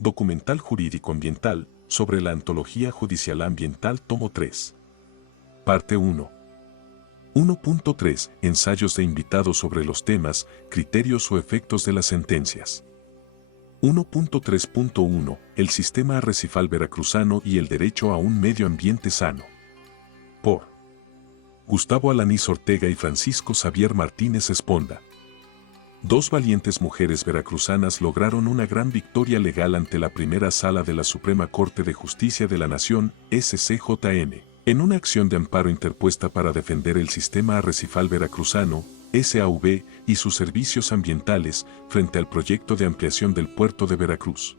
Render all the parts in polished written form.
Documental jurídico ambiental sobre la ontología judicial ambiental tomo 3. Parte 1. 1.3 Ensayos de invitados sobre los temas, criterios o efectos de las sentencias. 1.3.1 El sistema arrecifal veracruzano y el derecho a un medio ambiente sano. Por Gustavo Alanís Ortega y Francisco Xavier Martínez Esponda. Dos valientes mujeres veracruzanas lograron una gran victoria legal ante la primera sala de la Suprema Corte de Justicia de la Nación, SCJN, en una acción de amparo interpuesta para defender el sistema arrecifal veracruzano, SAV, y sus servicios ambientales frente al proyecto de ampliación del puerto de Veracruz,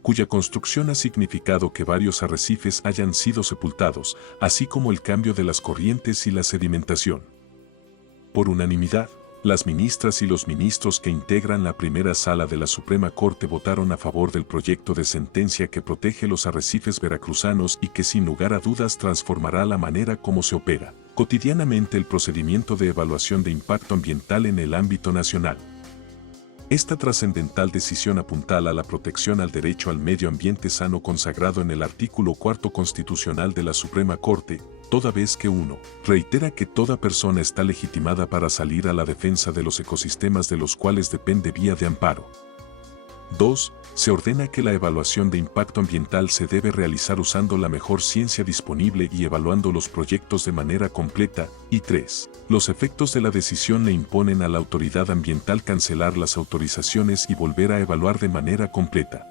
cuya construcción ha significado que varios arrecifes hayan sido sepultados, así como el cambio de las corrientes y la sedimentación. Por unanimidad, las ministras y los ministros que integran la primera sala de la Suprema Corte votaron a favor del proyecto de sentencia que protege los arrecifes veracruzanos y que sin lugar a dudas transformará la manera como se opera cotidianamente el procedimiento de evaluación de impacto ambiental en el ámbito nacional. Esta trascendental decisión apuntala la protección al derecho al medio ambiente sano consagrado en el artículo 4 constitucional de la Suprema Corte, toda vez que 1. Reitera que toda persona está legitimada para salir a la defensa de los ecosistemas de los cuales depende vía de amparo. 2. Se ordena que la evaluación de impacto ambiental se debe realizar usando la mejor ciencia disponible y evaluando los proyectos de manera completa. Y 3. Los efectos de la decisión le imponen a la autoridad ambiental cancelar las autorizaciones y volver a evaluar de manera completa.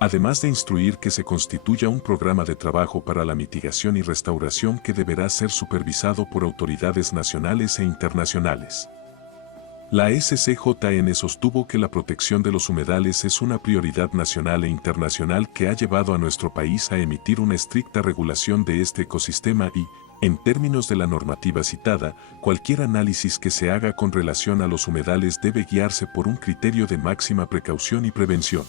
Además de instruir que se constituya un programa de trabajo para la mitigación y restauración que deberá ser supervisado por autoridades nacionales e internacionales. La SCJN sostuvo que la protección de los humedales es una prioridad nacional e internacional que ha llevado a nuestro país a emitir una estricta regulación de este ecosistema y, en términos de la normativa citada, cualquier análisis que se haga con relación a los humedales debe guiarse por un criterio de máxima precaución y prevención.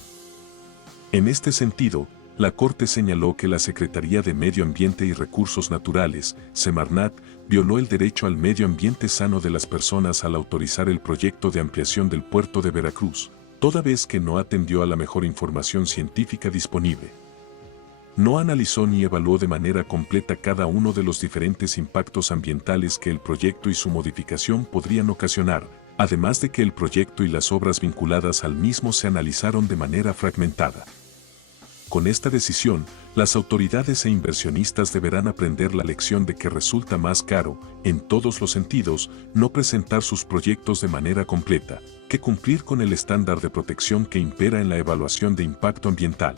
En este sentido, la Corte señaló que la Secretaría de Medio Ambiente y Recursos Naturales, Semarnat, violó el derecho al medio ambiente sano de las personas al autorizar el proyecto de ampliación del puerto de Veracruz, toda vez que no atendió a la mejor información científica disponible. No analizó ni evaluó de manera completa cada uno de los diferentes impactos ambientales que el proyecto y su modificación podrían ocasionar, además de que el proyecto y las obras vinculadas al mismo se analizaron de manera fragmentada. Con esta decisión, las autoridades e inversionistas deberán aprender la lección de que resulta más caro, en todos los sentidos, no presentar sus proyectos de manera completa, que cumplir con el estándar de protección que impera en la evaluación de impacto ambiental.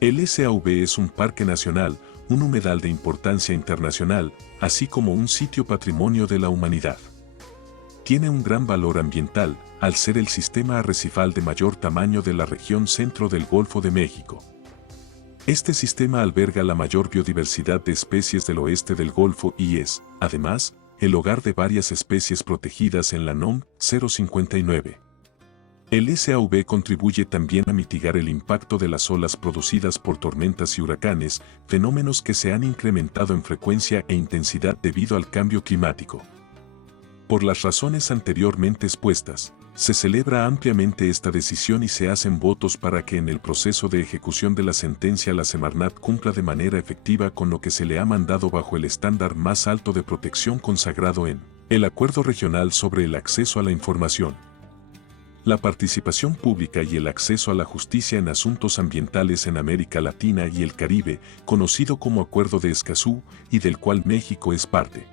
El SAV es un parque nacional, un humedal de importancia internacional, así como un sitio patrimonio de la humanidad. Tiene un gran valor ambiental, al ser el sistema arrecifal de mayor tamaño de la región centro del Golfo de México. Este sistema alberga la mayor biodiversidad de especies del oeste del Golfo y es, además, el hogar de varias especies protegidas en la NOM 059. El SAV contribuye también a mitigar el impacto de las olas producidas por tormentas y huracanes, fenómenos que se han incrementado en frecuencia e intensidad debido al cambio climático. Por las razones anteriormente expuestas, se celebra ampliamente esta decisión y se hacen votos para que en el proceso de ejecución de la sentencia la Semarnat cumpla de manera efectiva con lo que se le ha mandado bajo el estándar más alto de protección consagrado en el Acuerdo Regional sobre el Acceso a la Información, la participación pública y el acceso a la justicia en asuntos ambientales en América Latina y el Caribe, conocido como Acuerdo de Escazú, y del cual México es parte.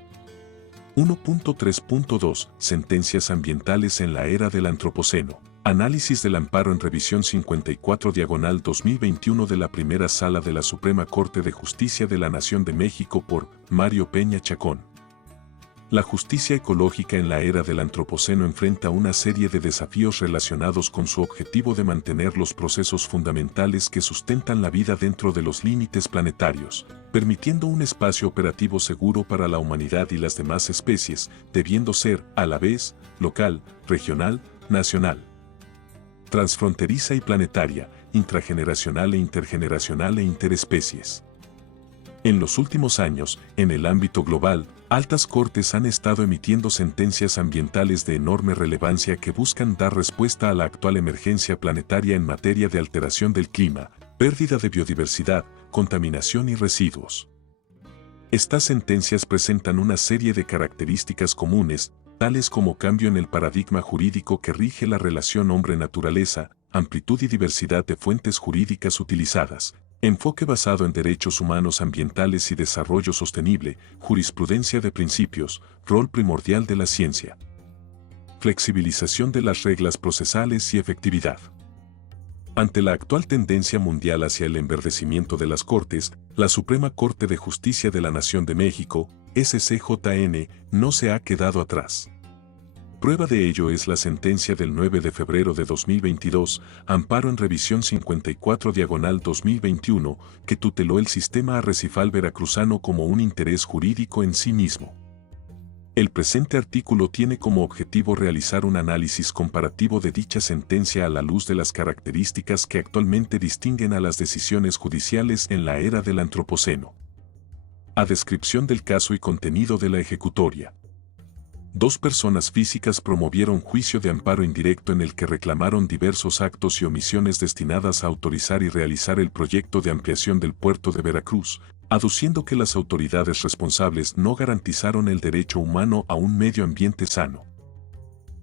1.3.2 Sentencias ambientales en la era del Antropoceno. Análisis del amparo en revisión 54/2021 de la primera sala de la Suprema Corte de Justicia de la Nación de México por Mario Peña Chacón. La justicia ecológica en la era del Antropoceno enfrenta una serie de desafíos relacionados con su objetivo de mantener los procesos fundamentales que sustentan la vida dentro de los límites planetarios, permitiendo un espacio operativo seguro para la humanidad y las demás especies, debiendo ser, a la vez, local, regional, nacional, transfronteriza y planetaria, intrageneracional e intergeneracional e interespecies. En los últimos años, en el ámbito global, altas cortes han estado emitiendo sentencias ambientales de enorme relevancia que buscan dar respuesta a la actual emergencia planetaria en materia de alteración del clima, pérdida de biodiversidad, contaminación y residuos. Estas sentencias presentan una serie de características comunes, tales como cambio en el paradigma jurídico que rige la relación hombre-naturaleza, amplitud y diversidad de fuentes jurídicas utilizadas, enfoque basado en derechos humanos ambientales y desarrollo sostenible, jurisprudencia de principios, rol primordial de la ciencia, flexibilización de las reglas procesales y efectividad. Ante la actual tendencia mundial hacia el enverdecimiento de las Cortes, la Suprema Corte de Justicia de la Nación de México, SCJN, no se ha quedado atrás. Prueba de ello es la sentencia del 9 de febrero de 2022, amparo en revisión 54/2021, que tuteló el sistema arrecifal veracruzano como un interés jurídico en sí mismo. El presente artículo tiene como objetivo realizar un análisis comparativo de dicha sentencia a la luz de las características que actualmente distinguen a las decisiones judiciales en la era del Antropoceno. A descripción del caso y contenido de la ejecutoria. 2 personas físicas promovieron juicio de amparo indirecto en el que reclamaron diversos actos y omisiones destinadas a autorizar y realizar el proyecto de ampliación del puerto de Veracruz, aduciendo que las autoridades responsables no garantizaron el derecho humano a un medio ambiente sano,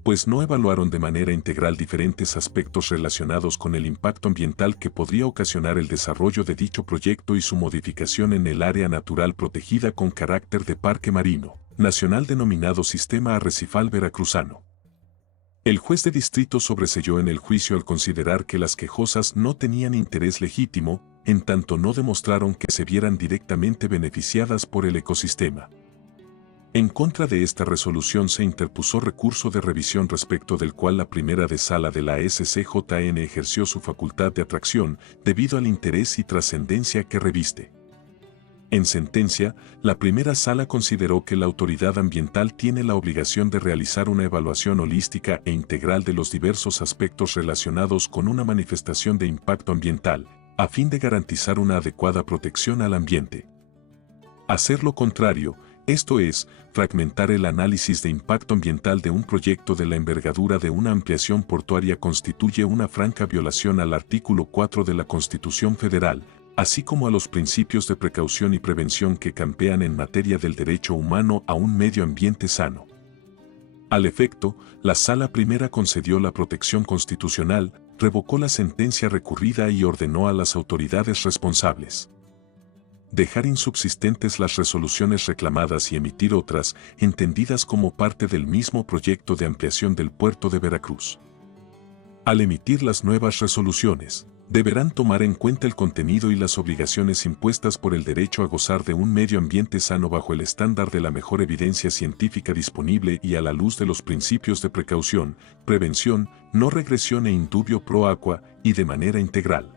pues no evaluaron de manera integral diferentes aspectos relacionados con el impacto ambiental que podría ocasionar el desarrollo de dicho proyecto y su modificación en el área natural protegida con carácter de parque marino nacional denominado Sistema Arrecifal Veracruzano. El juez de distrito sobreseyó en el juicio al considerar que las quejosas no tenían interés legítimo, en tanto no demostraron que se vieran directamente beneficiadas por el ecosistema. En contra de esta resolución se interpuso recurso de revisión respecto del cual la primera de sala de la SCJN ejerció su facultad de atracción debido al interés y trascendencia que reviste. En sentencia, la primera sala consideró que la autoridad ambiental tiene la obligación de realizar una evaluación holística e integral de los diversos aspectos relacionados con una manifestación de impacto ambiental, a fin de garantizar una adecuada protección al ambiente. Hacer lo contrario, esto es, fragmentar el análisis de impacto ambiental de un proyecto de la envergadura de una ampliación portuaria constituye una franca violación al artículo 4 de la Constitución Federal, así como a los principios de precaución y prevención que campean en materia del derecho humano a un medio ambiente sano. Al efecto, la Sala Primera concedió la protección constitucional, revocó la sentencia recurrida y ordenó a las autoridades responsables dejar insubsistentes las resoluciones reclamadas y emitir otras, entendidas como parte del mismo proyecto de ampliación del puerto de Veracruz. Al emitir las nuevas resoluciones, deberán tomar en cuenta el contenido y las obligaciones impuestas por el derecho a gozar de un medio ambiente sano bajo el estándar de la mejor evidencia científica disponible y a la luz de los principios de precaución, prevención, no regresión e indubio pro aqua, y de manera integral.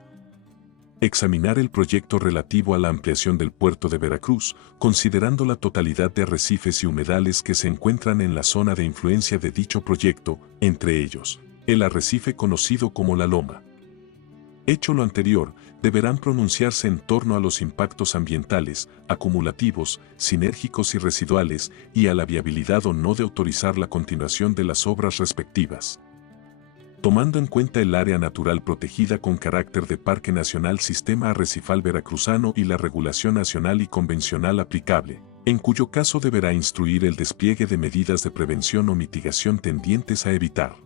Examinar el proyecto relativo a la ampliación del puerto de Veracruz, considerando la totalidad de arrecifes y humedales que se encuentran en la zona de influencia de dicho proyecto, entre ellos, el arrecife conocido como La Loma. Hecho lo anterior, deberán pronunciarse en torno a los impactos ambientales, acumulativos, sinérgicos y residuales, y a la viabilidad o no de autorizar la continuación de las obras respectivas. Tomando en cuenta el área natural protegida con carácter de Parque Nacional Sistema Arrecifal Veracruzano y la regulación nacional y convencional aplicable, en cuyo caso deberá instruir el despliegue de medidas de prevención o mitigación tendientes a evitar,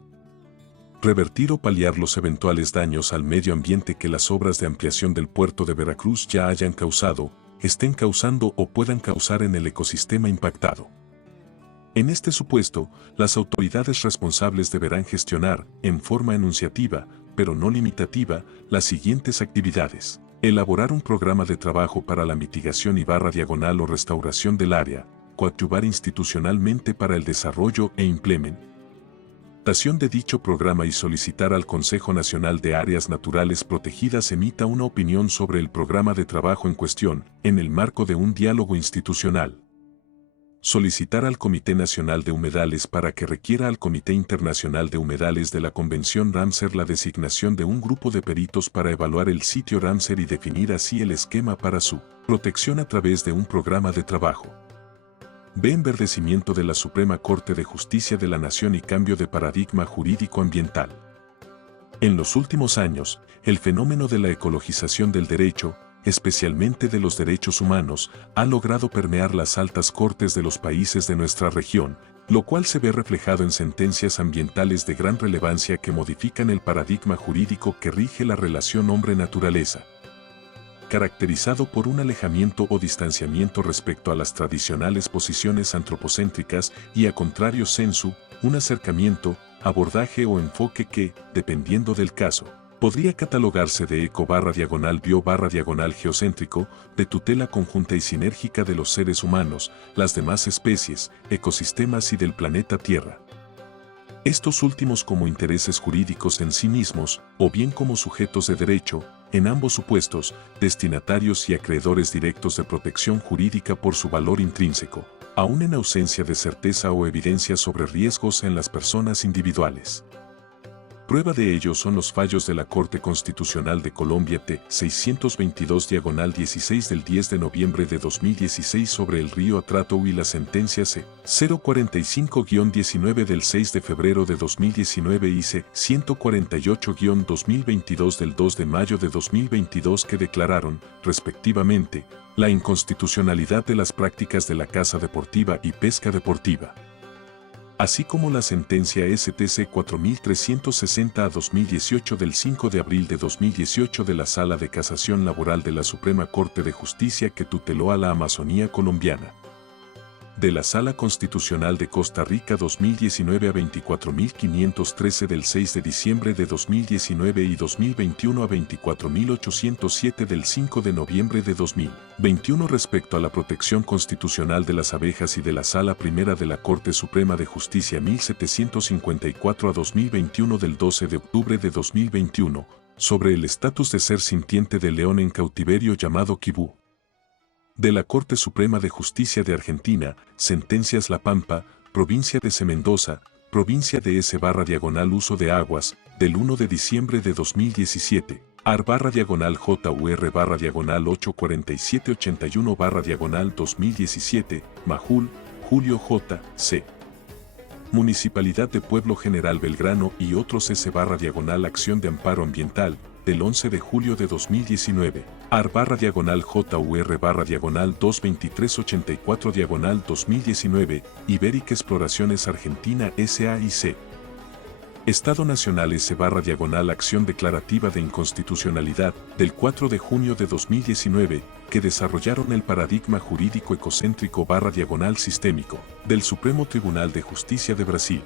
revertir o paliar los eventuales daños al medio ambiente que las obras de ampliación del puerto de Veracruz ya hayan causado, estén causando o puedan causar en el ecosistema impactado. En este supuesto, las autoridades responsables deberán gestionar, en forma enunciativa, pero no limitativa, las siguientes actividades. Elaborar un programa de trabajo para la mitigación y /diagonal o restauración del área, coadyuvar institucionalmente para el desarrollo e implementación de dicho programa y solicitar al Consejo Nacional de Áreas Naturales Protegidas emita una opinión sobre el programa de trabajo en cuestión, en el marco de un diálogo institucional. Solicitar al Comité Nacional de Humedales para que requiera al Comité Internacional de Humedales de la Convención Ramsar la designación de un grupo de peritos para evaluar el sitio Ramsar y definir así el esquema para su protección a través de un programa de trabajo. B. Enverdecimiento de la Suprema Corte de Justicia de la Nación y cambio de paradigma jurídico-ambiental. En los últimos años, el fenómeno de la ecologización del derecho, especialmente de los derechos humanos, ha logrado permear las altas cortes de los países de nuestra región, lo cual se ve reflejado en sentencias ambientales de gran relevancia que modifican el paradigma jurídico que rige la relación hombre-naturaleza. Caracterizado por un alejamiento o distanciamiento respecto a las tradicionales posiciones antropocéntricas y a contrario sensu, un acercamiento, abordaje o enfoque que, dependiendo del caso, podría catalogarse de eco-bio-geocéntrico, de tutela conjunta y sinérgica de los seres humanos, las demás especies, ecosistemas y del planeta Tierra. Estos últimos como intereses jurídicos en sí mismos, o bien como sujetos de derecho, en ambos supuestos, destinatarios y acreedores directos de protección jurídica por su valor intrínseco, aún en ausencia de certeza o evidencia sobre riesgos en las personas individuales. Prueba de ello son los fallos de la Corte Constitucional de Colombia T-622-16 del 10 de noviembre de 2016 sobre el río Atrato y la sentencia C-045-19 del 6 de febrero de 2019 y C-148-2022 del 2 de mayo de 2022 que declararon, respectivamente, la inconstitucionalidad de las prácticas de la caza deportiva y pesca deportiva, así como la sentencia STC 4360-2018 del 5 de abril de 2018 de la Sala de Casación Laboral de la Suprema Corte de Justicia que tuteló a la Amazonía colombiana. De la Sala Constitucional de Costa Rica 2019 a 24513 del 6 de diciembre de 2019 y 2021 a 24807 del 5 de noviembre de 2021 respecto a la protección constitucional de las abejas y de la Sala Primera de la Corte Suprema de Justicia 1754 a 2021 del 12 de octubre de 2021 sobre el estatus de ser sintiente del león en cautiverio llamado kibú. De la Corte Suprema de Justicia de Argentina, sentencias La Pampa, Provincia de Mendoza, Provincia de S/Uso de Aguas, del 1 de diciembre de 2017, AR/JUR/84781/2017, Majul, Julio J. C. Municipalidad de Pueblo General Belgrano y otros S/Acción de Amparo Ambiental, del 11 de julio de 2019, AR/JUR/22384/2019, Ibérica Exploraciones Argentina S.A.I.C. Estado Nacional S/Acción Declarativa de Inconstitucionalidad, del 4 de junio de 2019, que desarrollaron el paradigma jurídico ecocéntrico/sistémico, del Supremo Tribunal de Justicia de Brasil.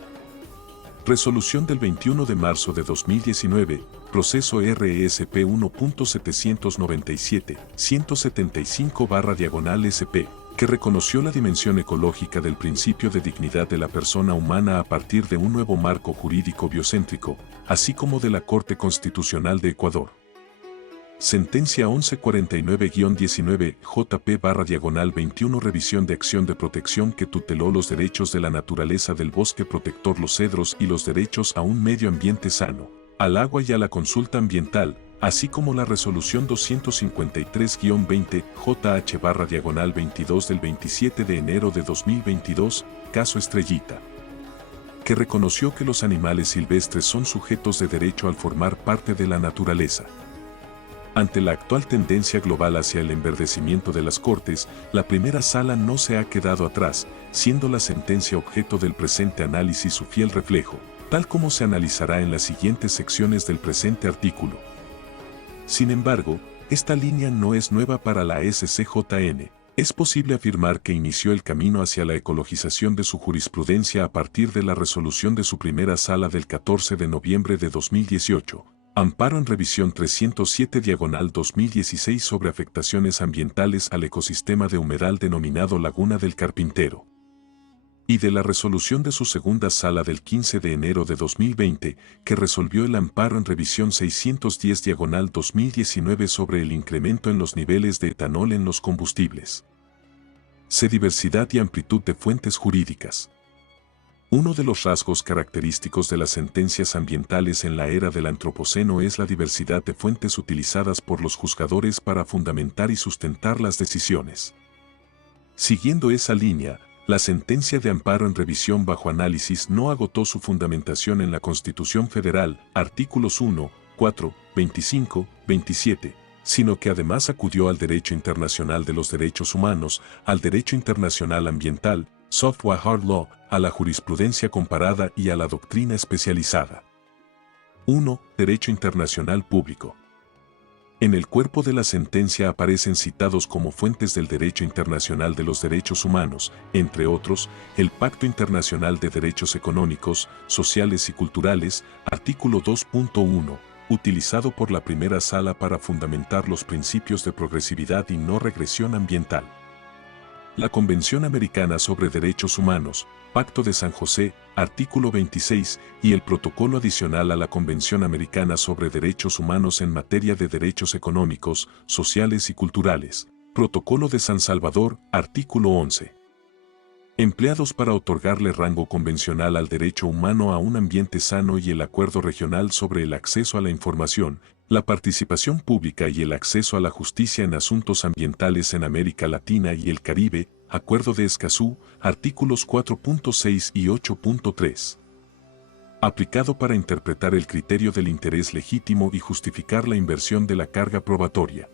Resolución del 21 de marzo de 2019, proceso RESP 1.797-175/SP, que reconoció la dimensión ecológica del principio de dignidad de la persona humana a partir de un nuevo marco jurídico biocéntrico, así como de la Corte Constitucional de Ecuador. Sentencia 1149-19 JP/21 Revisión de acción de protección que tuteló los derechos de la naturaleza del bosque protector los cedros y los derechos a un medio ambiente sano, al agua y a la consulta ambiental, así como la resolución 253-20 JH/22 del 27 de enero de 2022, caso Estrellita, que reconoció que los animales silvestres son sujetos de derecho al formar parte de la naturaleza. Ante la actual tendencia global hacia el enverdecimiento de las Cortes, la primera sala no se ha quedado atrás, siendo la sentencia objeto del presente análisis su fiel reflejo, tal como se analizará en las siguientes secciones del presente artículo. Sin embargo, esta línea no es nueva para la SCJN. Es posible afirmar que inició el camino hacia la ecologización de su jurisprudencia a partir de la resolución de su primera sala del 14 de noviembre de 2018. Amparo en revisión 307-2016 sobre afectaciones ambientales al ecosistema de humedal denominado Laguna del Carpintero. Y de la resolución de su segunda sala del 15 de enero de 2020, que resolvió el amparo en revisión 610-2019 sobre el incremento en los niveles de etanol en los combustibles. C. Diversidad y amplitud de fuentes jurídicas. Uno de los rasgos característicos de las sentencias ambientales en la era del Antropoceno es la diversidad de fuentes utilizadas por los juzgadores para fundamentar y sustentar las decisiones. Siguiendo esa línea, la sentencia de amparo en revisión bajo análisis no agotó su fundamentación en la Constitución Federal, artículos 1, 4, 25, 27, sino que además acudió al derecho internacional de los derechos humanos, al derecho internacional ambiental, soft o hard law, a la jurisprudencia comparada y a la doctrina especializada. 1. Derecho internacional público. En el cuerpo de la sentencia aparecen citados como fuentes del derecho internacional de los derechos humanos, entre otros, el Pacto Internacional de Derechos Económicos, Sociales y Culturales, artículo 2.1, utilizado por la primera sala para fundamentar los principios de progresividad y no regresión ambiental. La Convención Americana sobre Derechos Humanos, Pacto de San José, artículo 26, y el Protocolo Adicional a la Convención Americana sobre Derechos Humanos en materia de derechos económicos, sociales y culturales, Protocolo de San Salvador, artículo 11. Empleados para otorgarle rango convencional al derecho humano a un ambiente sano y el Acuerdo Regional sobre el acceso a la información, la participación pública y el acceso a la justicia en asuntos ambientales en América Latina y el Caribe, Acuerdo de Escazú, artículos 4.6 y 8.3. Aplicado para interpretar el criterio del interés legítimo y justificar la inversión de la carga probatoria.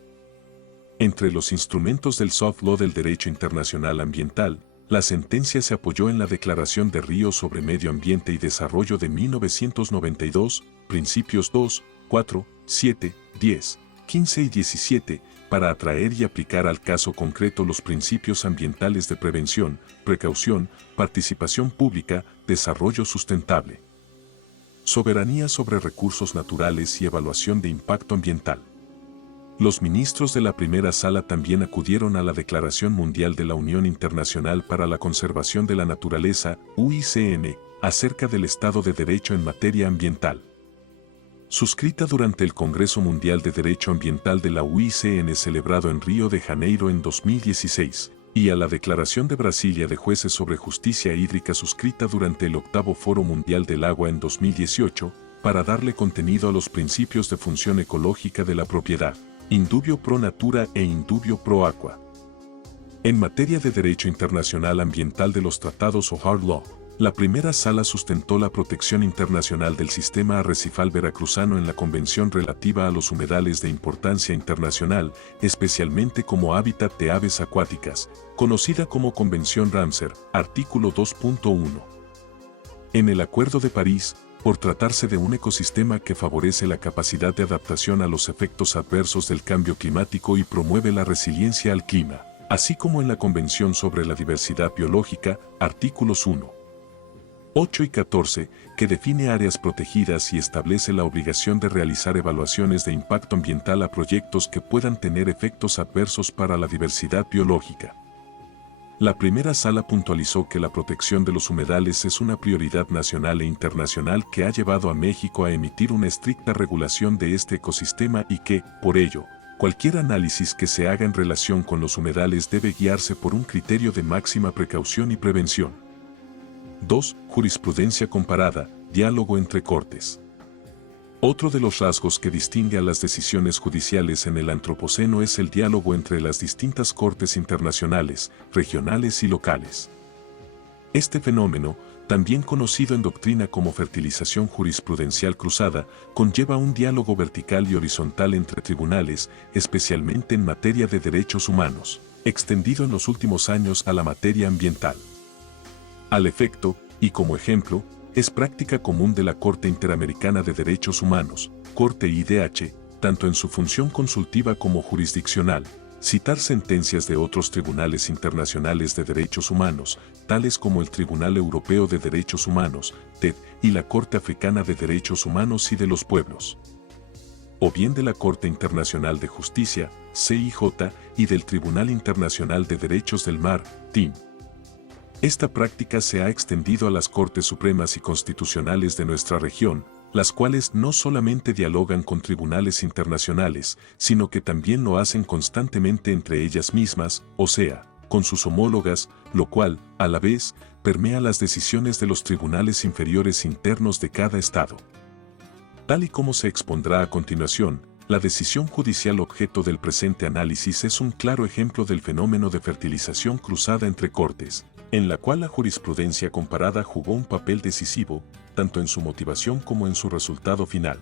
Entre los instrumentos del soft law del derecho internacional ambiental, la sentencia se apoyó en la Declaración de Río sobre Medio Ambiente y Desarrollo de 1992, principios 2, 4, 7, 10, 15 y 17, para atraer y aplicar al caso concreto los principios ambientales de prevención, precaución, participación pública, desarrollo sustentable, soberanía sobre recursos naturales y evaluación de impacto ambiental. Los ministros de la primera sala también acudieron a la Declaración Mundial de la Unión Internacional para la Conservación de la Naturaleza, UICN, acerca del Estado de Derecho en materia ambiental. Suscrita durante el Congreso Mundial de Derecho Ambiental de la UICN celebrado en Río de Janeiro en 2016, y a la Declaración de Brasilia de Jueces sobre Justicia Hídrica suscrita durante el Octavo Foro Mundial del Agua en 2018, para darle contenido a los principios de función ecológica de la propiedad, indubio pro natura e indubio pro aqua. En materia de derecho internacional ambiental de los tratados o hard law, la primera sala sustentó la protección internacional del sistema arrecifal veracruzano en la Convención relativa a los humedales de importancia internacional, especialmente como hábitat de aves acuáticas, conocida como Convención Ramsar, artículo 2.1. En el Acuerdo de París, por tratarse de un ecosistema que favorece la capacidad de adaptación a los efectos adversos del cambio climático y promueve la resiliencia al clima, así como en la Convención sobre la Diversidad Biológica, artículos 1. 8 y 14, que define áreas protegidas y establece la obligación de realizar evaluaciones de impacto ambiental a proyectos que puedan tener efectos adversos para la diversidad biológica. La primera sala puntualizó que la protección de los humedales es una prioridad nacional e internacional que ha llevado a México a emitir una estricta regulación de este ecosistema y que, por ello, cualquier análisis que se haga en relación con los humedales debe guiarse por un criterio de máxima precaución y prevención. 2. Jurisprudencia comparada, diálogo entre cortes. Otro de los rasgos que distingue a las decisiones judiciales en el Antropoceno es el diálogo entre las distintas cortes internacionales, regionales y locales. Este fenómeno, también conocido en doctrina como fertilización jurisprudencial cruzada, conlleva un diálogo vertical y horizontal entre tribunales, especialmente en materia de derechos humanos, extendido en los últimos años a la materia ambiental. Al efecto, y como ejemplo, es práctica común de la Corte Interamericana de Derechos Humanos, Corte IDH, tanto en su función consultiva como jurisdiccional, citar sentencias de otros tribunales internacionales de derechos humanos, tales como el Tribunal Europeo de Derechos Humanos, TED, y la Corte Africana de Derechos Humanos y de los Pueblos. O bien de la Corte Internacional de Justicia, CIJ, y del Tribunal Internacional de Derechos del Mar, TIM. Esta práctica se ha extendido a las Cortes Supremas y Constitucionales de nuestra región, las cuales no solamente dialogan con tribunales internacionales, sino que también lo hacen constantemente entre ellas mismas, o sea, con sus homólogas, lo cual, a la vez, permea las decisiones de los tribunales inferiores internos de cada estado. Tal y como se expondrá a continuación, la decisión judicial objeto del presente análisis es un claro ejemplo del fenómeno de fertilización cruzada entre cortes, en la cual la jurisprudencia comparada jugó un papel decisivo, tanto en su motivación como en su resultado final.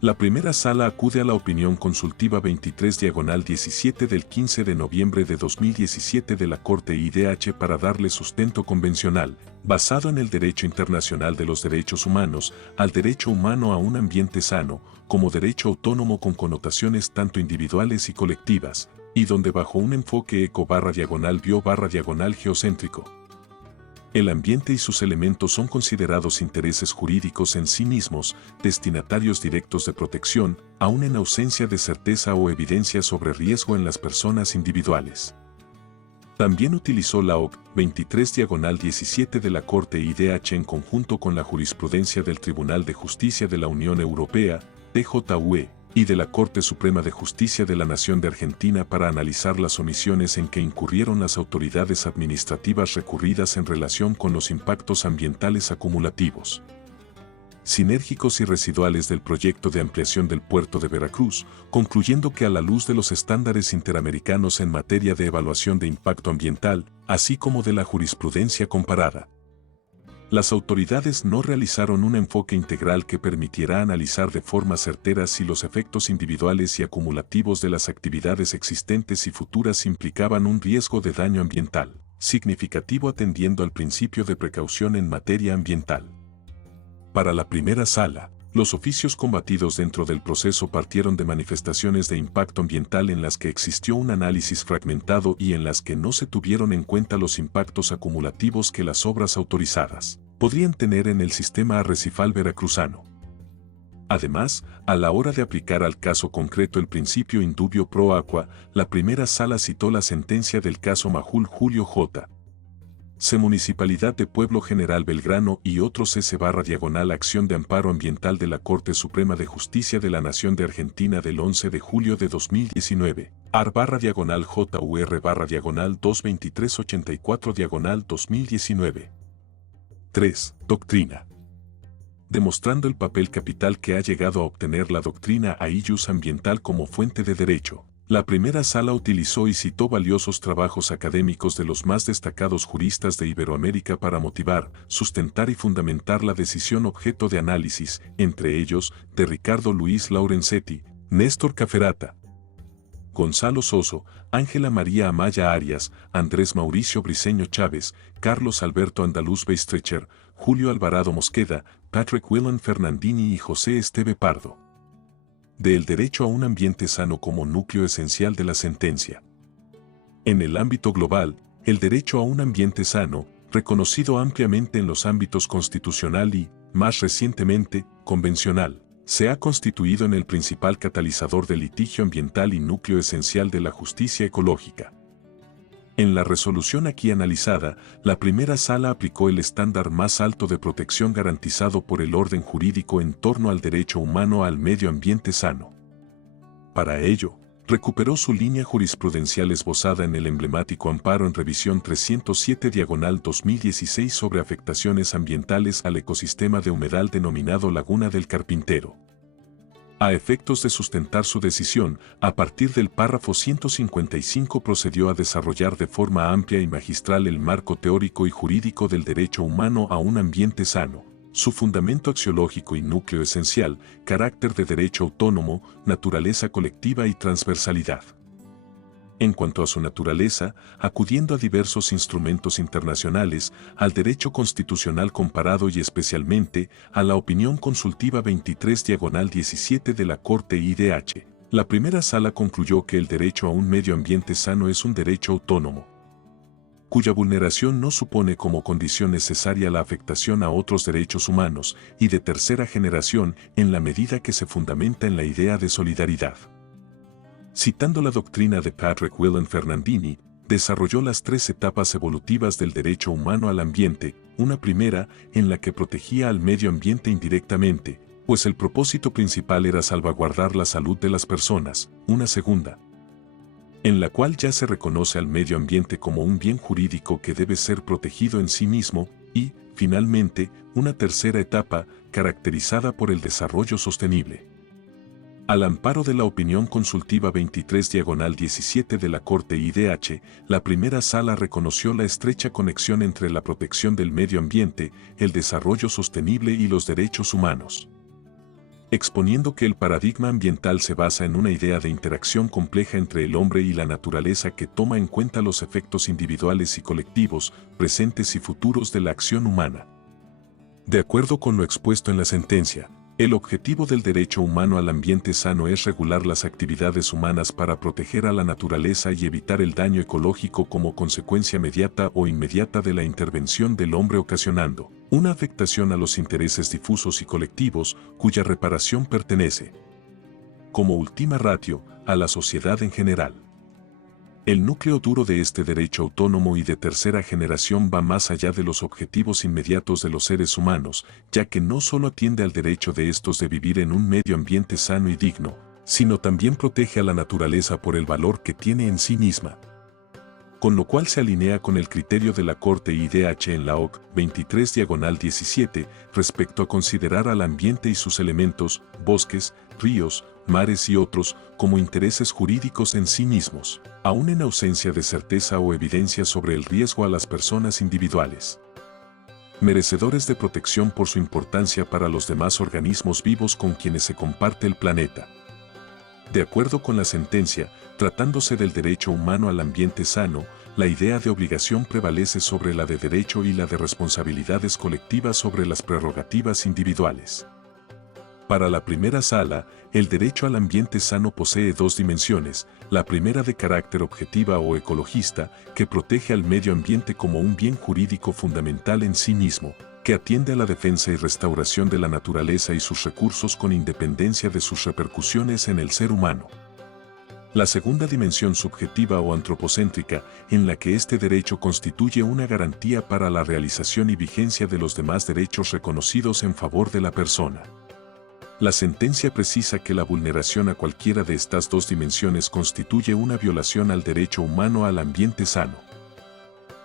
La primera sala acude a la opinión consultiva 23/17 del 15 de noviembre de 2017 de la Corte IDH para darle sustento convencional, basado en el derecho internacional de los derechos humanos, al derecho humano a un ambiente sano, como derecho autónomo con connotaciones tanto individuales y colectivas, y donde bajo un enfoque eco-bio-geocéntrico. El ambiente y sus elementos son considerados intereses jurídicos en sí mismos, destinatarios directos de protección, aun en ausencia de certeza o evidencia sobre riesgo en las personas individuales. También utilizó la OC 23/17 de la Corte IDH en conjunto con la jurisprudencia del Tribunal de Justicia de la Unión Europea, TJUE, y de la Corte Suprema de Justicia de la Nación de Argentina para analizar las omisiones en que incurrieron las autoridades administrativas recurridas en relación con los impactos ambientales acumulativos, sinérgicos y residuales del proyecto de ampliación del puerto de Veracruz, concluyendo que a la luz de los estándares interamericanos en materia de evaluación de impacto ambiental, así como de la jurisprudencia comparada, las autoridades no realizaron un enfoque integral que permitiera analizar de forma certera si los efectos individuales y acumulativos de las actividades existentes y futuras implicaban un riesgo de daño ambiental significativo atendiendo al principio de precaución en materia ambiental. Para la primera sala, los oficios combatidos dentro del proceso partieron de manifestaciones de impacto ambiental en las que existió un análisis fragmentado y en las que no se tuvieron en cuenta los impactos acumulativos que las obras autorizadas podrían tener en el sistema arrecifal veracruzano. Además, a la hora de aplicar al caso concreto el principio in dubio pro aqua, la primera sala citó la sentencia del caso Majul Julio J. C. Municipalidad de Pueblo General Belgrano y otros S/Acción de Amparo Ambiental de la Corte Suprema de Justicia de la Nación de Argentina del 11 de julio de 2019, AR/JUR/22384/2019. 3. Doctrina. Demostrando el papel capital que ha llegado a obtener la doctrina Aillus ambiental como fuente de derecho, la primera sala utilizó y citó valiosos trabajos académicos de los más destacados juristas de Iberoamérica para motivar, sustentar y fundamentar la decisión objeto de análisis, entre ellos, de Ricardo Luis Laurencetti, Néstor Caferata, Gonzalo Soso, Ángela María Amaya Arias, Andrés Mauricio Briceño Chávez, Carlos Alberto Andaluz Bestrecher, Julio Alvarado Mosqueda, Patrick Willem Fernandini y José Esteve Pardo. Del derecho a un ambiente sano como núcleo esencial de la sentencia. En el ámbito global, el derecho a un ambiente sano, reconocido ampliamente en los ámbitos constitucional y, más recientemente, convencional, se ha constituido en el principal catalizador del litigio ambiental y núcleo esencial de la justicia ecológica. En la resolución aquí analizada, la primera sala aplicó el estándar más alto de protección garantizado por el orden jurídico en torno al derecho humano al medio ambiente sano. Para ello, recuperó su línea jurisprudencial esbozada en el emblemático amparo en revisión 307/2016 sobre afectaciones ambientales al ecosistema de humedal denominado Laguna del Carpintero. A efectos de sustentar su decisión, a partir del párrafo 155 procedió a desarrollar de forma amplia y magistral el marco teórico y jurídico del derecho humano a un ambiente sano, su fundamento axiológico y núcleo esencial, carácter de derecho autónomo, naturaleza colectiva y transversalidad. En cuanto a su naturaleza, acudiendo a diversos instrumentos internacionales, al derecho constitucional comparado y especialmente a la opinión consultiva 23/17 de la Corte IDH, la primera sala concluyó que el derecho a un medio ambiente sano es un derecho autónomo, cuya vulneración no supone como condición necesaria la afectación a otros derechos humanos y de tercera generación en la medida que se fundamenta en la idea de solidaridad. Citando la doctrina de Patrick Willem Fernandini, desarrolló las tres etapas evolutivas del derecho humano al ambiente, una primera, en la que protegía al medio ambiente indirectamente, pues el propósito principal era salvaguardar la salud de las personas, una segunda, en la cual ya se reconoce al medio ambiente como un bien jurídico que debe ser protegido en sí mismo, y, finalmente, una tercera etapa, caracterizada por el desarrollo sostenible. Al amparo de la opinión consultiva 23/17 de la Corte IDH, la primera sala reconoció la estrecha conexión entre la protección del medio ambiente, el desarrollo sostenible y los derechos humanos, exponiendo que el paradigma ambiental se basa en una idea de interacción compleja entre el hombre y la naturaleza que toma en cuenta los efectos individuales y colectivos, presentes y futuros de la acción humana. De acuerdo con lo expuesto en la sentencia, el objetivo del derecho humano al ambiente sano es regular las actividades humanas para proteger a la naturaleza y evitar el daño ecológico como consecuencia mediata o inmediata de la intervención del hombre, ocasionando una afectación a los intereses difusos y colectivos cuya reparación pertenece, como ultima ratio, a la sociedad en general. El núcleo duro de este derecho autónomo y de tercera generación va más allá de los objetivos inmediatos de los seres humanos, ya que no solo atiende al derecho de estos de vivir en un medio ambiente sano y digno, sino también protege a la naturaleza por el valor que tiene en sí misma. Con lo cual se alinea con el criterio de la Corte IDH en la OC 23/17 respecto a considerar al ambiente y sus elementos, bosques, ríos, mares y otros, como intereses jurídicos en sí mismos, aun en ausencia de certeza o evidencia sobre el riesgo a las personas individuales, merecedores de protección por su importancia para los demás organismos vivos con quienes se comparte el planeta. De acuerdo con la sentencia, tratándose del derecho humano al ambiente sano, la idea de obligación prevalece sobre la de derecho y la de responsabilidades colectivas sobre las prerrogativas individuales. Para la primera sala, el derecho al ambiente sano posee dos dimensiones, la primera de carácter objetiva o ecologista, que protege al medio ambiente como un bien jurídico fundamental en sí mismo, que atiende a la defensa y restauración de la naturaleza y sus recursos con independencia de sus repercusiones en el ser humano. La segunda dimensión subjetiva o antropocéntrica, en la que este derecho constituye una garantía para la realización y vigencia de los demás derechos reconocidos en favor de la persona. La sentencia precisa que la vulneración a cualquiera de estas dos dimensiones constituye una violación al derecho humano al ambiente sano.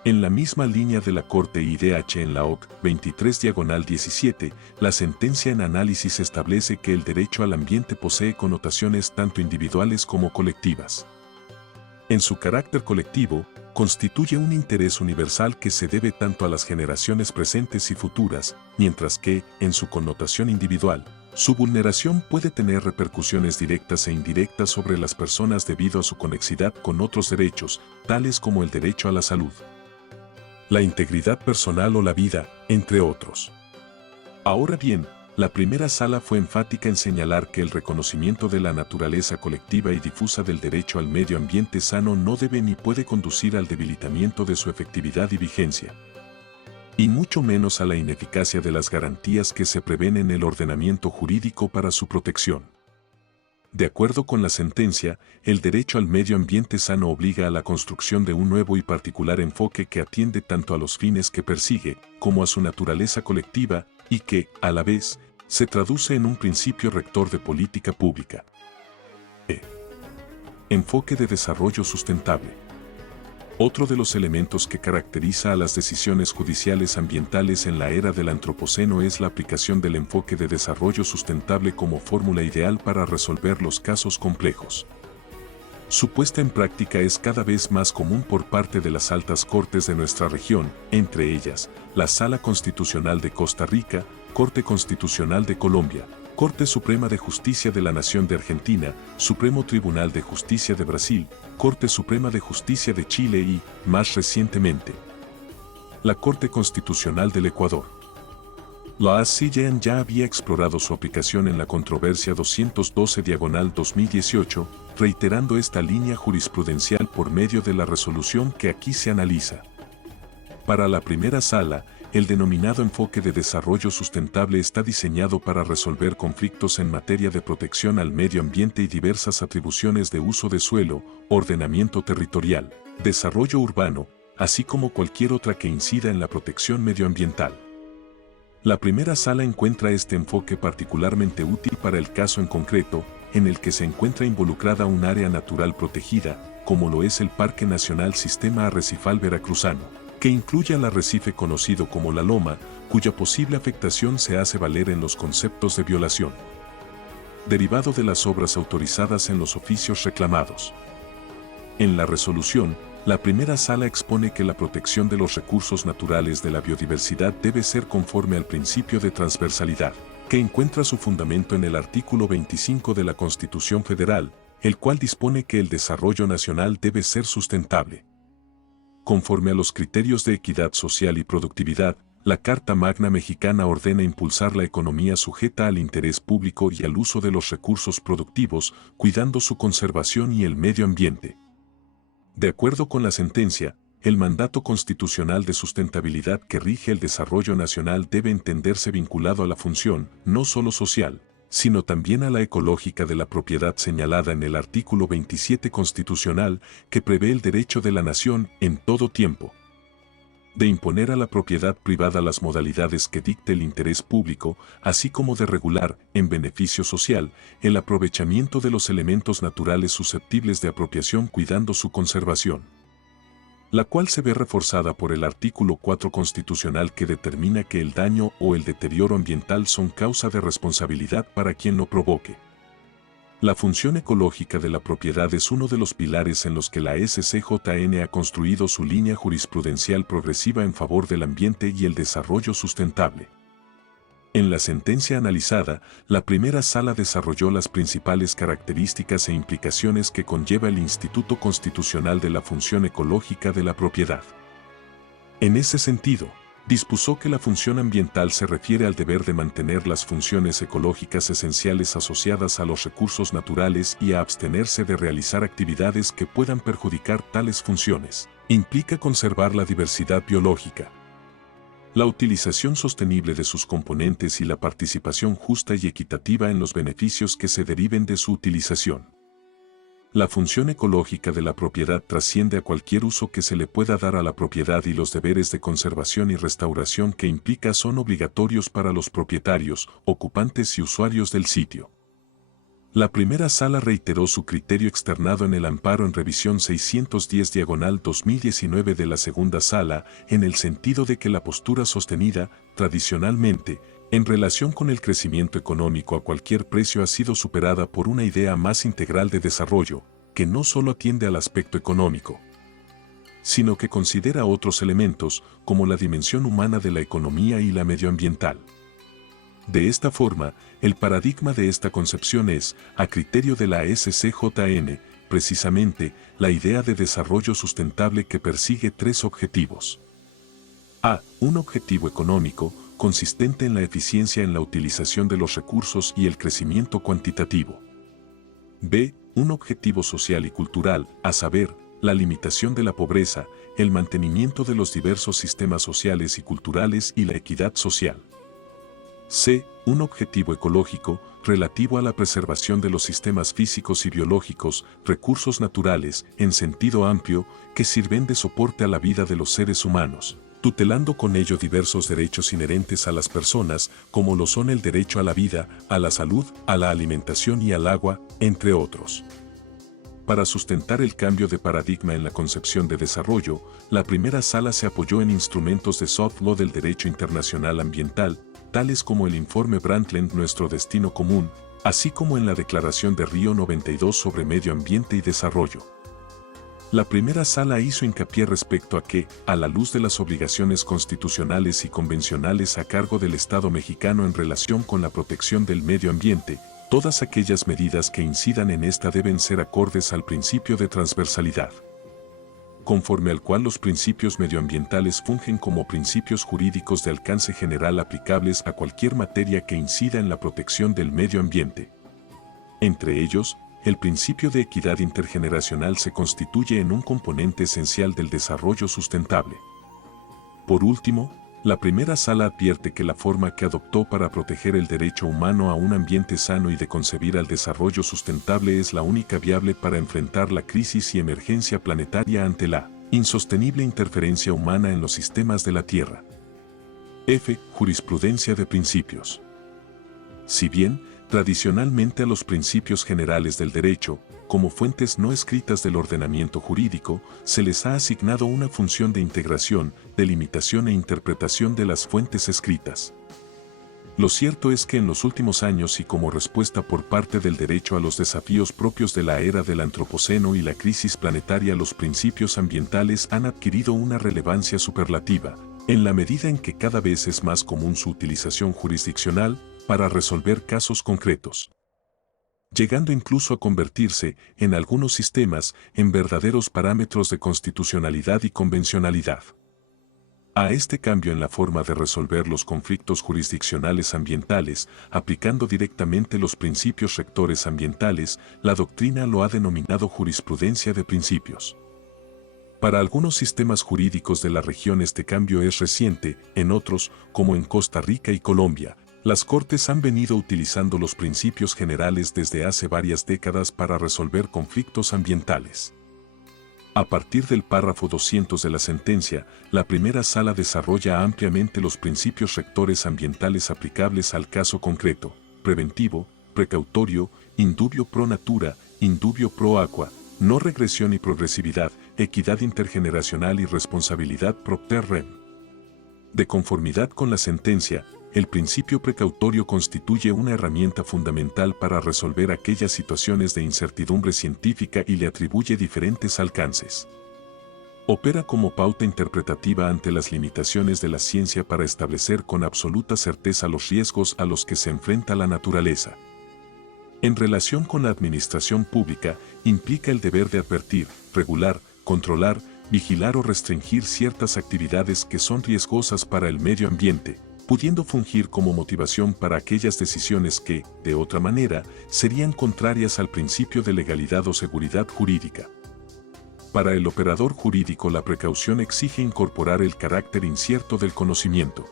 En la misma línea de la Corte IDH en la OC 23/17, la sentencia en análisis establece que el derecho al ambiente posee connotaciones tanto individuales como colectivas. En su carácter colectivo, constituye un interés universal que se debe tanto a las generaciones presentes y futuras, mientras que, en su connotación individual, su vulneración puede tener repercusiones directas e indirectas sobre las personas debido a su conexidad con otros derechos, tales como el derecho a la salud, la integridad personal o la vida, entre otros. Ahora bien, la primera sala fue enfática en señalar que el reconocimiento de la naturaleza colectiva y difusa del derecho al medio ambiente sano no debe ni puede conducir al debilitamiento de su efectividad y vigencia, y mucho menos a la ineficacia de las garantías que se prevén en el ordenamiento jurídico para su protección. De acuerdo con la sentencia, el derecho al medio ambiente sano obliga a la construcción de un nuevo y particular enfoque que atiende tanto a los fines que persigue, como a su naturaleza colectiva, y que, a la vez, se traduce en un principio rector de política pública. Enfoque de desarrollo sustentable. Otro de los elementos que caracteriza a las decisiones judiciales ambientales en la era del antropoceno es la aplicación del enfoque de desarrollo sustentable como fórmula ideal para resolver los casos complejos. Su puesta en práctica es cada vez más común por parte de las altas cortes de nuestra región, entre ellas, la Sala Constitucional de Costa Rica, Corte Constitucional de Colombia, Corte Suprema de Justicia de la Nación de Argentina, Supremo Tribunal de Justicia de Brasil, Corte Suprema de Justicia de Chile y, más recientemente, la Corte Constitucional del Ecuador. La ACJN ya había explorado su aplicación en la controversia 212/2018, reiterando esta línea jurisprudencial por medio de la resolución que aquí se analiza. Para la primera sala, el denominado enfoque de desarrollo sustentable está diseñado para resolver conflictos en materia de protección al medio ambiente y diversas atribuciones de uso de suelo, ordenamiento territorial, desarrollo urbano, así como cualquier otra que incida en la protección medioambiental. La primera sala encuentra este enfoque particularmente útil para el caso en concreto, en el que se encuentra involucrada un área natural protegida, como lo es el Parque Nacional Sistema Arrecifal Veracruzano, que incluye al arrecife conocido como La Loma, cuya posible afectación se hace valer en los conceptos de violación derivado de las obras autorizadas en los oficios reclamados. En la resolución, la primera sala expone que la protección de los recursos naturales de la biodiversidad debe ser conforme al principio de transversalidad, que encuentra su fundamento en el artículo 25 de la Constitución Federal, el cual dispone que el desarrollo nacional debe ser sustentable. Conforme a los criterios de equidad social y productividad, la Carta Magna Mexicana ordena impulsar la economía sujeta al interés público y al uso de los recursos productivos, cuidando su conservación y el medio ambiente. De acuerdo con la sentencia, el mandato constitucional de sustentabilidad que rige el desarrollo nacional debe entenderse vinculado a la función, no solo social, sino también a la ecológica de la propiedad señalada en el artículo 27 constitucional, que prevé el derecho de la nación, en todo tiempo, de imponer a la propiedad privada las modalidades que dicte el interés público, así como de regular, en beneficio social, el aprovechamiento de los elementos naturales susceptibles de apropiación cuidando su conservación, la cual se ve reforzada por el artículo 4 constitucional que determina que el daño o el deterioro ambiental son causa de responsabilidad para quien lo provoque. La función ecológica de la propiedad es uno de los pilares en los que la SCJN ha construido su línea jurisprudencial progresiva en favor del ambiente y el desarrollo sustentable. En la sentencia analizada, la primera sala desarrolló las principales características e implicaciones que conlleva el Instituto Constitucional de la Función Ecológica de la Propiedad. En ese sentido, dispuso que la función ambiental se refiere al deber de mantener las funciones ecológicas esenciales asociadas a los recursos naturales y a abstenerse de realizar actividades que puedan perjudicar tales funciones. Implica conservar la diversidad biológica, la utilización sostenible de sus componentes y la participación justa y equitativa en los beneficios que se deriven de su utilización. La función ecológica de la propiedad trasciende a cualquier uso que se le pueda dar a la propiedad y los deberes de conservación y restauración que implica son obligatorios para los propietarios, ocupantes y usuarios del sitio. La primera sala reiteró su criterio externado en el amparo en revisión 610/2019 de la segunda sala, en el sentido de que la postura sostenida, tradicionalmente, en relación con el crecimiento económico a cualquier precio ha sido superada por una idea más integral de desarrollo, que no solo atiende al aspecto económico, sino que considera otros elementos, como la dimensión humana de la economía y la medioambiental. De esta forma, el paradigma de esta concepción es, a criterio de la SCJN, precisamente, la idea de desarrollo sustentable que persigue tres objetivos. A. Un objetivo económico, consistente en la eficiencia en la utilización de los recursos y el crecimiento cuantitativo. B. Un objetivo social y cultural, a saber, la limitación de la pobreza, el mantenimiento de los diversos sistemas sociales y culturales y la equidad social. C. Un objetivo ecológico, relativo a la preservación de los sistemas físicos y biológicos, recursos naturales, en sentido amplio, que sirven de soporte a la vida de los seres humanos, tutelando con ello diversos derechos inherentes a las personas, como lo son el derecho a la vida, a la salud, a la alimentación y al agua, entre otros. Para sustentar el cambio de paradigma en la concepción de desarrollo, la primera sala se apoyó en instrumentos de soft law del derecho internacional ambiental, tales como el informe Brundtland Nuestro Destino Común, así como en la Declaración de Río 92 sobre Medio Ambiente y Desarrollo. La primera sala hizo hincapié respecto a que, a la luz de las obligaciones constitucionales y convencionales a cargo del Estado mexicano en relación con la protección del medio ambiente, todas aquellas medidas que incidan en esta deben ser acordes al principio de transversalidad, conforme al cual los principios medioambientales fungen como principios jurídicos de alcance general aplicables a cualquier materia que incida en la protección del medio ambiente. Entre ellos, el principio de equidad intergeneracional se constituye en un componente esencial del desarrollo sustentable. Por último, la primera sala advierte que la forma que adoptó para proteger el derecho humano a un ambiente sano y de concebir al desarrollo sustentable es la única viable para enfrentar la crisis y emergencia planetaria ante la insostenible interferencia humana en los sistemas de la Tierra. F. Jurisprudencia de principios. Si bien, tradicionalmente a los principios generales del derecho, como fuentes no escritas del ordenamiento jurídico, se les ha asignado una función de integración, delimitación e interpretación de las fuentes escritas. Lo cierto es que en los últimos años y como respuesta por parte del derecho a los desafíos propios de la era del antropoceno y la crisis planetaria, los principios ambientales han adquirido una relevancia superlativa, en la medida en que cada vez es más común su utilización jurisdiccional para resolver casos concretos, llegando incluso a convertirse, en algunos sistemas, en verdaderos parámetros de constitucionalidad y convencionalidad. A este cambio en la forma de resolver los conflictos jurisdiccionales ambientales, aplicando directamente los principios rectores ambientales, la doctrina lo ha denominado jurisprudencia de principios. Para algunos sistemas jurídicos de la región este cambio es reciente, en otros, como en Costa Rica y Colombia, las Cortes han venido utilizando los principios generales desde hace varias décadas para resolver conflictos ambientales. A partir del párrafo 200 de la sentencia, la primera sala desarrolla ampliamente los principios rectores ambientales aplicables al caso concreto: preventivo, precautorio, indubio pro natura, indubio pro aqua, no regresión y progresividad, equidad intergeneracional y responsabilidad propter rem. De conformidad con la sentencia, el principio precautorio constituye una herramienta fundamental para resolver aquellas situaciones de incertidumbre científica y le atribuye diferentes alcances. Opera como pauta interpretativa ante las limitaciones de la ciencia para establecer con absoluta certeza los riesgos a los que se enfrenta la naturaleza. En relación con la administración pública, implica el deber de advertir, regular, controlar, vigilar o restringir ciertas actividades que son riesgosas para el medio ambiente, pudiendo fungir como motivación para aquellas decisiones que, de otra manera, serían contrarias al principio de legalidad o seguridad jurídica. Para el operador jurídico, la precaución exige incorporar el carácter incierto del conocimiento.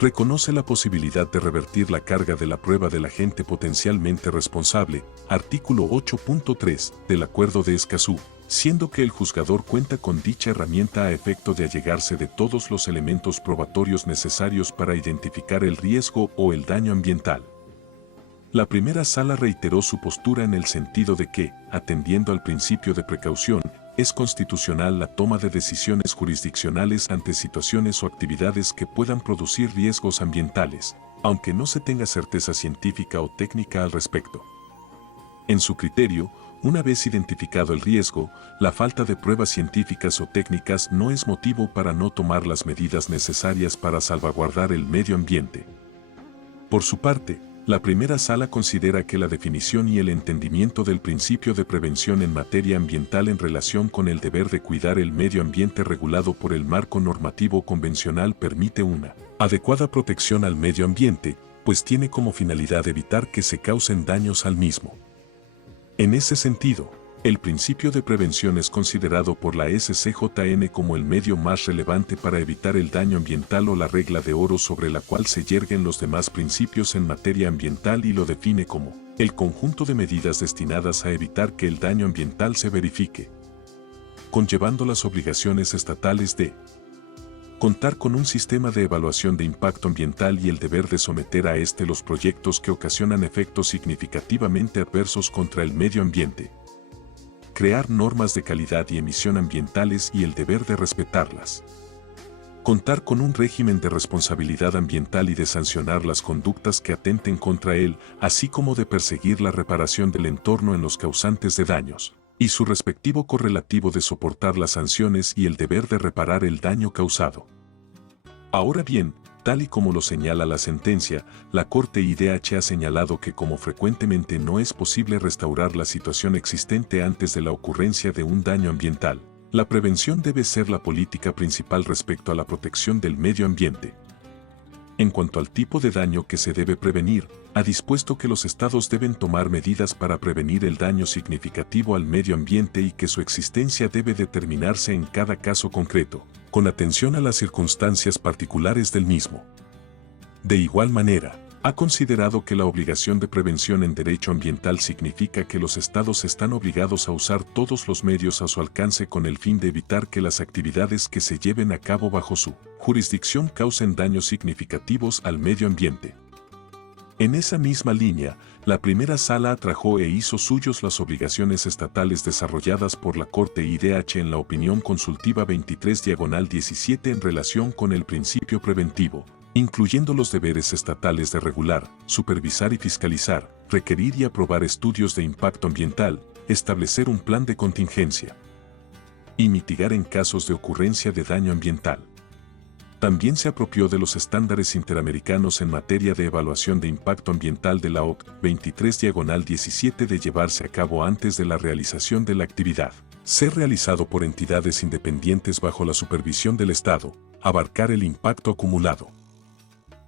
Reconoce la posibilidad de revertir la carga de la prueba del agente potencialmente responsable, artículo 8.3 del Acuerdo de Escazú, siendo que el juzgador cuenta con dicha herramienta a efecto de allegarse de todos los elementos probatorios necesarios para identificar el riesgo o el daño ambiental. La primera sala reiteró su postura en el sentido de que, atendiendo al principio de precaución, es constitucional la toma de decisiones jurisdiccionales ante situaciones o actividades que puedan producir riesgos ambientales, aunque no se tenga certeza científica o técnica al respecto. En su criterio, una vez identificado el riesgo, la falta de pruebas científicas o técnicas no es motivo para no tomar las medidas necesarias para salvaguardar el medio ambiente. Por su parte, la primera sala considera que la definición y el entendimiento del principio de prevención en materia ambiental en relación con el deber de cuidar el medio ambiente regulado por el marco normativo convencional permite una adecuada protección al medio ambiente, pues tiene como finalidad evitar que se causen daños al mismo. En ese sentido, el principio de prevención es considerado por la SCJN como el medio más relevante para evitar el daño ambiental o la regla de oro sobre la cual se yerguen los demás principios en materia ambiental, y lo define como el conjunto de medidas destinadas a evitar que el daño ambiental se verifique, conllevando las obligaciones estatales de contar con un sistema de evaluación de impacto ambiental y el deber de someter a este los proyectos que ocasionan efectos significativamente adversos contra el medio ambiente, crear normas de calidad y emisión ambientales y el deber de respetarlas, contar con un régimen de responsabilidad ambiental y de sancionar las conductas que atenten contra él, así como de perseguir la reparación del entorno en los causantes de daños, y su respectivo correlativo de soportar las sanciones y el deber de reparar el daño causado. Ahora bien, tal y como lo señala la sentencia, la Corte IDH ha señalado que como frecuentemente no es posible restaurar la situación existente antes de la ocurrencia de un daño ambiental, la prevención debe ser la política principal respecto a la protección del medio ambiente. En cuanto al tipo de daño que se debe prevenir, ha dispuesto que los estados deben tomar medidas para prevenir el daño significativo al medio ambiente y que su existencia debe determinarse en cada caso concreto, con atención a las circunstancias particulares del mismo. De igual manera, ha considerado que la obligación de prevención en derecho ambiental significa que los estados están obligados a usar todos los medios a su alcance con el fin de evitar que las actividades que se lleven a cabo bajo su jurisdicción causen daños significativos al medio ambiente. En esa misma línea, la primera sala atrajo e hizo suyos las obligaciones estatales desarrolladas por la Corte IDH en la opinión consultiva 23/17 en relación con el principio preventivo, incluyendo los deberes estatales de regular, supervisar y fiscalizar, requerir y aprobar estudios de impacto ambiental, establecer un plan de contingencia y mitigar en casos de ocurrencia de daño ambiental. También se apropió de los estándares interamericanos en materia de evaluación de impacto ambiental de la OC 23/17 de llevarse a cabo antes de la realización de la actividad, ser realizado por entidades independientes bajo la supervisión del Estado, abarcar el impacto acumulado,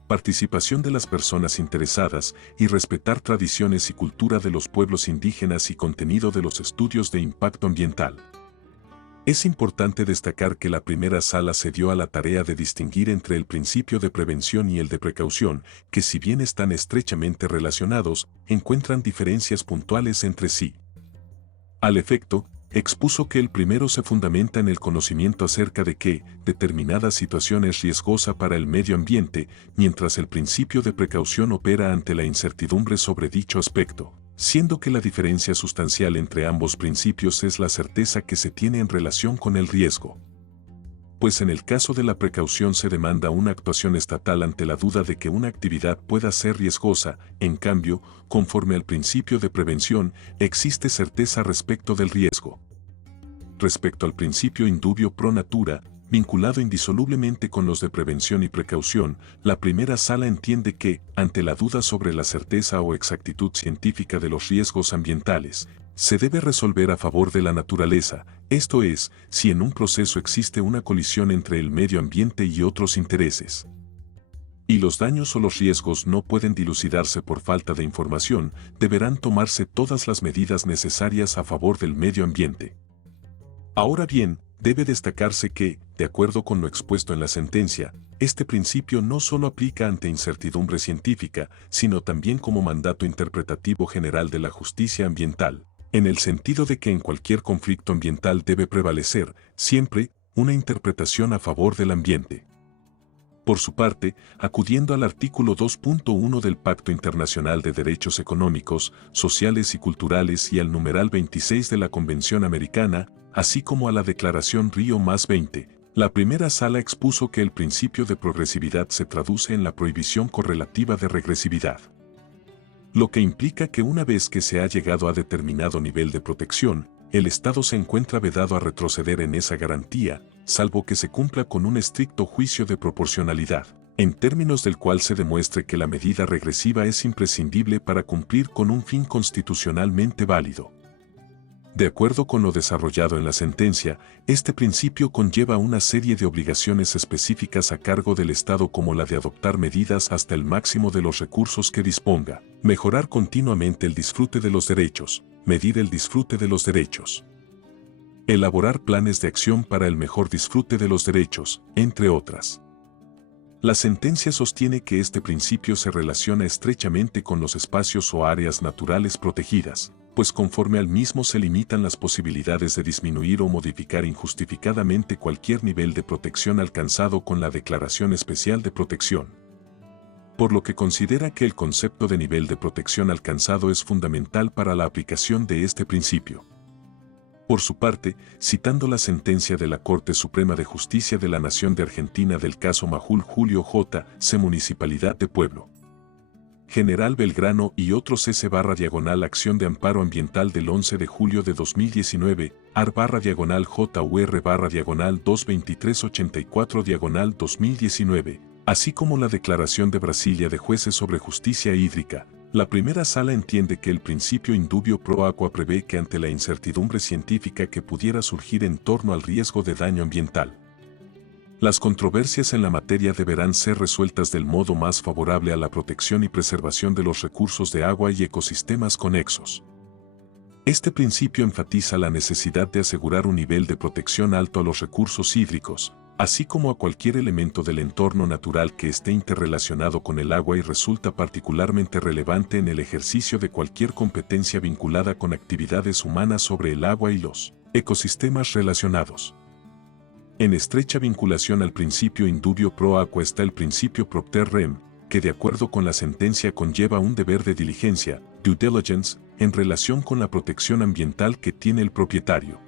participación de las personas interesadas y respetar tradiciones y cultura de los pueblos indígenas y contenido de los estudios de impacto ambiental. Es importante destacar que la primera sala se dio a la tarea de distinguir entre el principio de prevención y el de precaución, que si bien están estrechamente relacionados, encuentran diferencias puntuales entre sí. Al efecto, expuso que el primero se fundamenta en el conocimiento acerca de que determinada situación es riesgosa para el medio ambiente, mientras el principio de precaución opera ante la incertidumbre sobre dicho aspecto, siendo que la diferencia sustancial entre ambos principios es la certeza que se tiene en relación con el riesgo. Pues en el caso de la precaución se demanda una actuación estatal ante la duda de que una actividad pueda ser riesgosa, en cambio, conforme al principio de prevención, existe certeza respecto del riesgo. Respecto al principio indubio pro natura, vinculado indisolublemente con los de prevención y precaución, la primera sala entiende que, ante la duda sobre la certeza o exactitud científica de los riesgos ambientales, se debe resolver a favor de la naturaleza, esto es, si en un proceso existe una colisión entre el medio ambiente y otros intereses, y los daños o los riesgos no pueden dilucidarse por falta de información, deberán tomarse todas las medidas necesarias a favor del medio ambiente. Ahora bien, debe destacarse que, de acuerdo con lo expuesto en la sentencia, este principio no solo aplica ante incertidumbre científica, sino también como mandato interpretativo general de la justicia ambiental, en el sentido de que en cualquier conflicto ambiental debe prevalecer, siempre, una interpretación a favor del ambiente. Por su parte, acudiendo al artículo 2.1 del Pacto Internacional de Derechos Económicos, Sociales y Culturales y al numeral 26 de la Convención Americana, así como a la Declaración Río +20, la primera sala expuso que el principio de progresividad se traduce en la prohibición correlativa de regresividad. Lo que implica que una vez que se ha llegado a determinado nivel de protección, el Estado se encuentra vedado a retroceder en esa garantía, salvo que se cumpla con un estricto juicio de proporcionalidad, en términos del cual se demuestre que la medida regresiva es imprescindible para cumplir con un fin constitucionalmente válido. De acuerdo con lo desarrollado en la sentencia, este principio conlleva una serie de obligaciones específicas a cargo del Estado como la de adoptar medidas hasta el máximo de los recursos que disponga, mejorar continuamente el disfrute de los derechos, medir el disfrute de los derechos, elaborar planes de acción para el mejor disfrute de los derechos, entre otras. La sentencia sostiene que este principio se relaciona estrechamente con los espacios o áreas naturales protegidas, pues conforme al mismo se limitan las posibilidades de disminuir o modificar injustificadamente cualquier nivel de protección alcanzado con la Declaración Especial de Protección. Por lo que considera que el concepto de nivel de protección alcanzado es fundamental para la aplicación de este principio. Por su parte, citando la sentencia de la Corte Suprema de Justicia de la Nación de Argentina del caso Majul Julio J. C. Municipalidad de Pueblo General Belgrano y otros S/Acción de Amparo Ambiental del 11 de julio de 2019, AR/JUR-22384-2019, así como la Declaración de Brasilia de Jueces sobre Justicia Hídrica, la primera sala entiende que el principio indubio pro aqua prevé que ante la incertidumbre científica que pudiera surgir en torno al riesgo de daño ambiental, las controversias en la materia deberán ser resueltas del modo más favorable a la protección y preservación de los recursos de agua y ecosistemas conexos. Este principio enfatiza la necesidad de asegurar un nivel de protección alto a los recursos hídricos, así como a cualquier elemento del entorno natural que esté interrelacionado con el agua y resulta particularmente relevante en el ejercicio de cualquier competencia vinculada con actividades humanas sobre el agua y los ecosistemas relacionados. En estrecha vinculación al principio indubio pro aqua está el principio propter rem, que de acuerdo con la sentencia conlleva un deber de diligencia, due diligence, en relación con la protección ambiental que tiene el propietario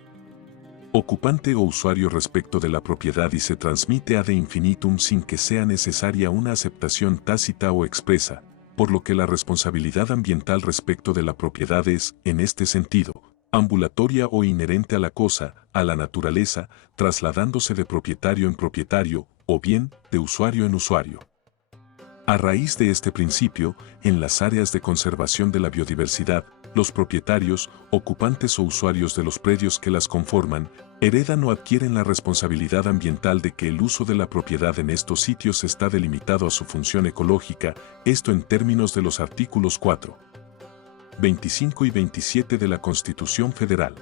ocupante o usuario respecto de la propiedad y se transmite ad infinitum sin que sea necesaria una aceptación tácita o expresa, por lo que la responsabilidad ambiental respecto de la propiedad es, en este sentido, ambulatoria o inherente a la cosa, a la naturaleza, trasladándose de propietario en propietario, o bien, de usuario en usuario. A raíz de este principio, en las áreas de conservación de la biodiversidad, los propietarios, ocupantes o usuarios de los predios que las conforman, heredan o adquieren la responsabilidad ambiental de que el uso de la propiedad en estos sitios está delimitado a su función ecológica, esto en términos de los artículos 4, 25 y 27 de la Constitución Federal.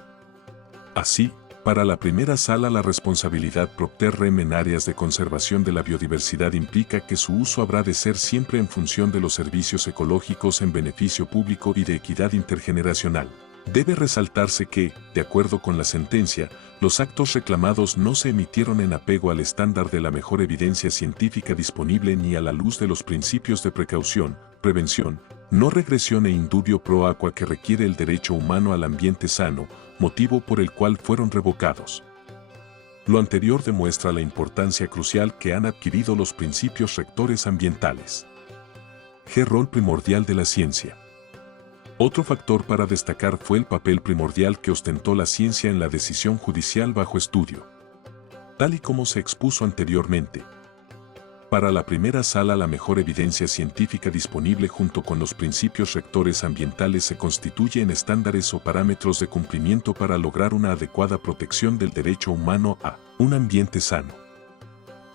Así, para la primera sala la responsabilidad propter rem en áreas de conservación de la biodiversidad implica que su uso habrá de ser siempre en función de los servicios ecológicos en beneficio público y de equidad intergeneracional. Debe resaltarse que, de acuerdo con la sentencia, los actos reclamados no se emitieron en apego al estándar de la mejor evidencia científica disponible ni a la luz de los principios de precaución, prevención, no regresión e indubio pro aqua que requiere el derecho humano al ambiente sano, motivo por el cual fueron revocados. Lo anterior demuestra la importancia crucial que han adquirido los principios rectores ambientales. Rol primordial de la ciencia. Otro factor para destacar fue el papel primordial que ostentó la ciencia en la decisión judicial bajo estudio. Tal y como se expuso anteriormente, para la primera sala la mejor evidencia científica disponible junto con los principios rectores ambientales se constituye en estándares o parámetros de cumplimiento para lograr una adecuada protección del derecho humano a un ambiente sano.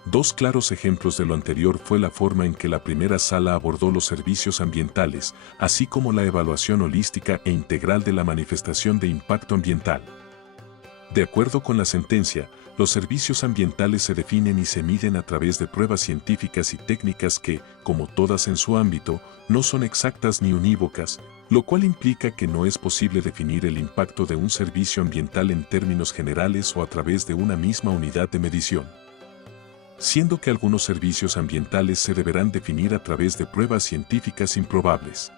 Dos claros ejemplos de lo anterior fue la forma en que la primera sala abordó los servicios ambientales, así como la evaluación holística e integral de la manifestación de impacto ambiental. De acuerdo con la sentencia, los servicios ambientales se definen y se miden a través de pruebas científicas y técnicas que, como todas en su ámbito, no son exactas ni unívocas, lo cual implica que no es posible definir el impacto de un servicio ambiental en términos generales o a través de una misma unidad de medición. Siendo que algunos servicios ambientales se deberán definir a través de pruebas científicas improbables.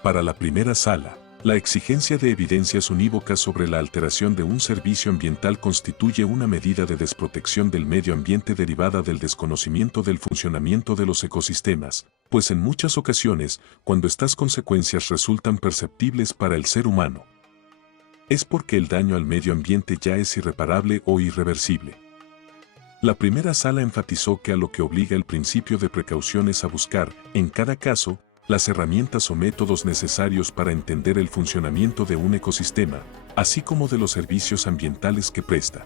Para la primera sala, la exigencia de evidencias unívocas sobre la alteración de un servicio ambiental constituye una medida de desprotección del medio ambiente derivada del desconocimiento del funcionamiento de los ecosistemas, pues en muchas ocasiones, cuando estas consecuencias resultan perceptibles para el ser humano, es porque el daño al medio ambiente ya es irreparable o irreversible. La primera sala enfatizó que a lo que obliga el principio de precaución es a buscar, en cada caso, las herramientas o métodos necesarios para entender el funcionamiento de un ecosistema, así como de los servicios ambientales que presta.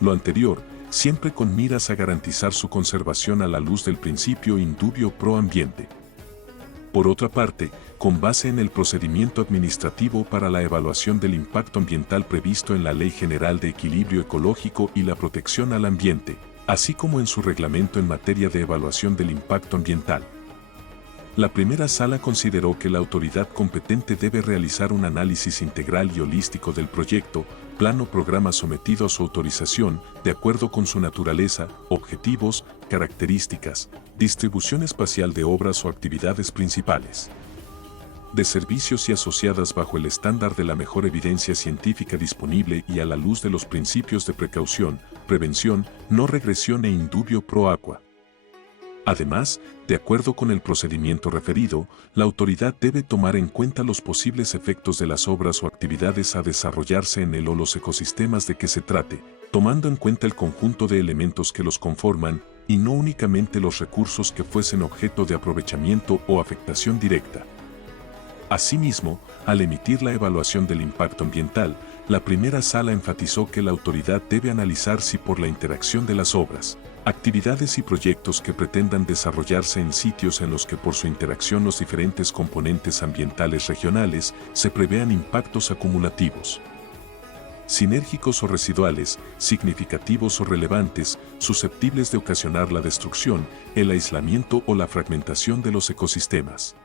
Lo anterior, siempre con miras a garantizar su conservación a la luz del principio indubio pro ambiente. Por otra parte, con base en el procedimiento administrativo para la evaluación del impacto ambiental previsto en la Ley General de Equilibrio Ecológico y la Protección al Ambiente, así como en su reglamento en materia de evaluación del impacto ambiental. La primera sala consideró que la autoridad competente debe realizar un análisis integral y holístico del proyecto, plan o programa sometido a su autorización, de acuerdo con su naturaleza, objetivos, características, distribución espacial de obras o actividades principales de servicios y asociadas bajo el estándar de la mejor evidencia científica disponible y a la luz de los principios de precaución, prevención, no regresión e indubio pro aqua. Además, de acuerdo con el procedimiento referido, la autoridad debe tomar en cuenta los posibles efectos de las obras o actividades a desarrollarse en el o los ecosistemas de que se trate, tomando en cuenta el conjunto de elementos que los conforman, y no únicamente los recursos que fuesen objeto de aprovechamiento o afectación directa. Asimismo, al emitir la evaluación del impacto ambiental, la primera sala enfatizó que la autoridad debe analizar si por la interacción de las obras, actividades y proyectos que pretendan desarrollarse en sitios en los que por su interacción los diferentes componentes ambientales regionales se prevean impactos acumulativos, sinérgicos o residuales, significativos o relevantes, susceptibles de ocasionar la destrucción, el aislamiento o la fragmentación de los ecosistemas.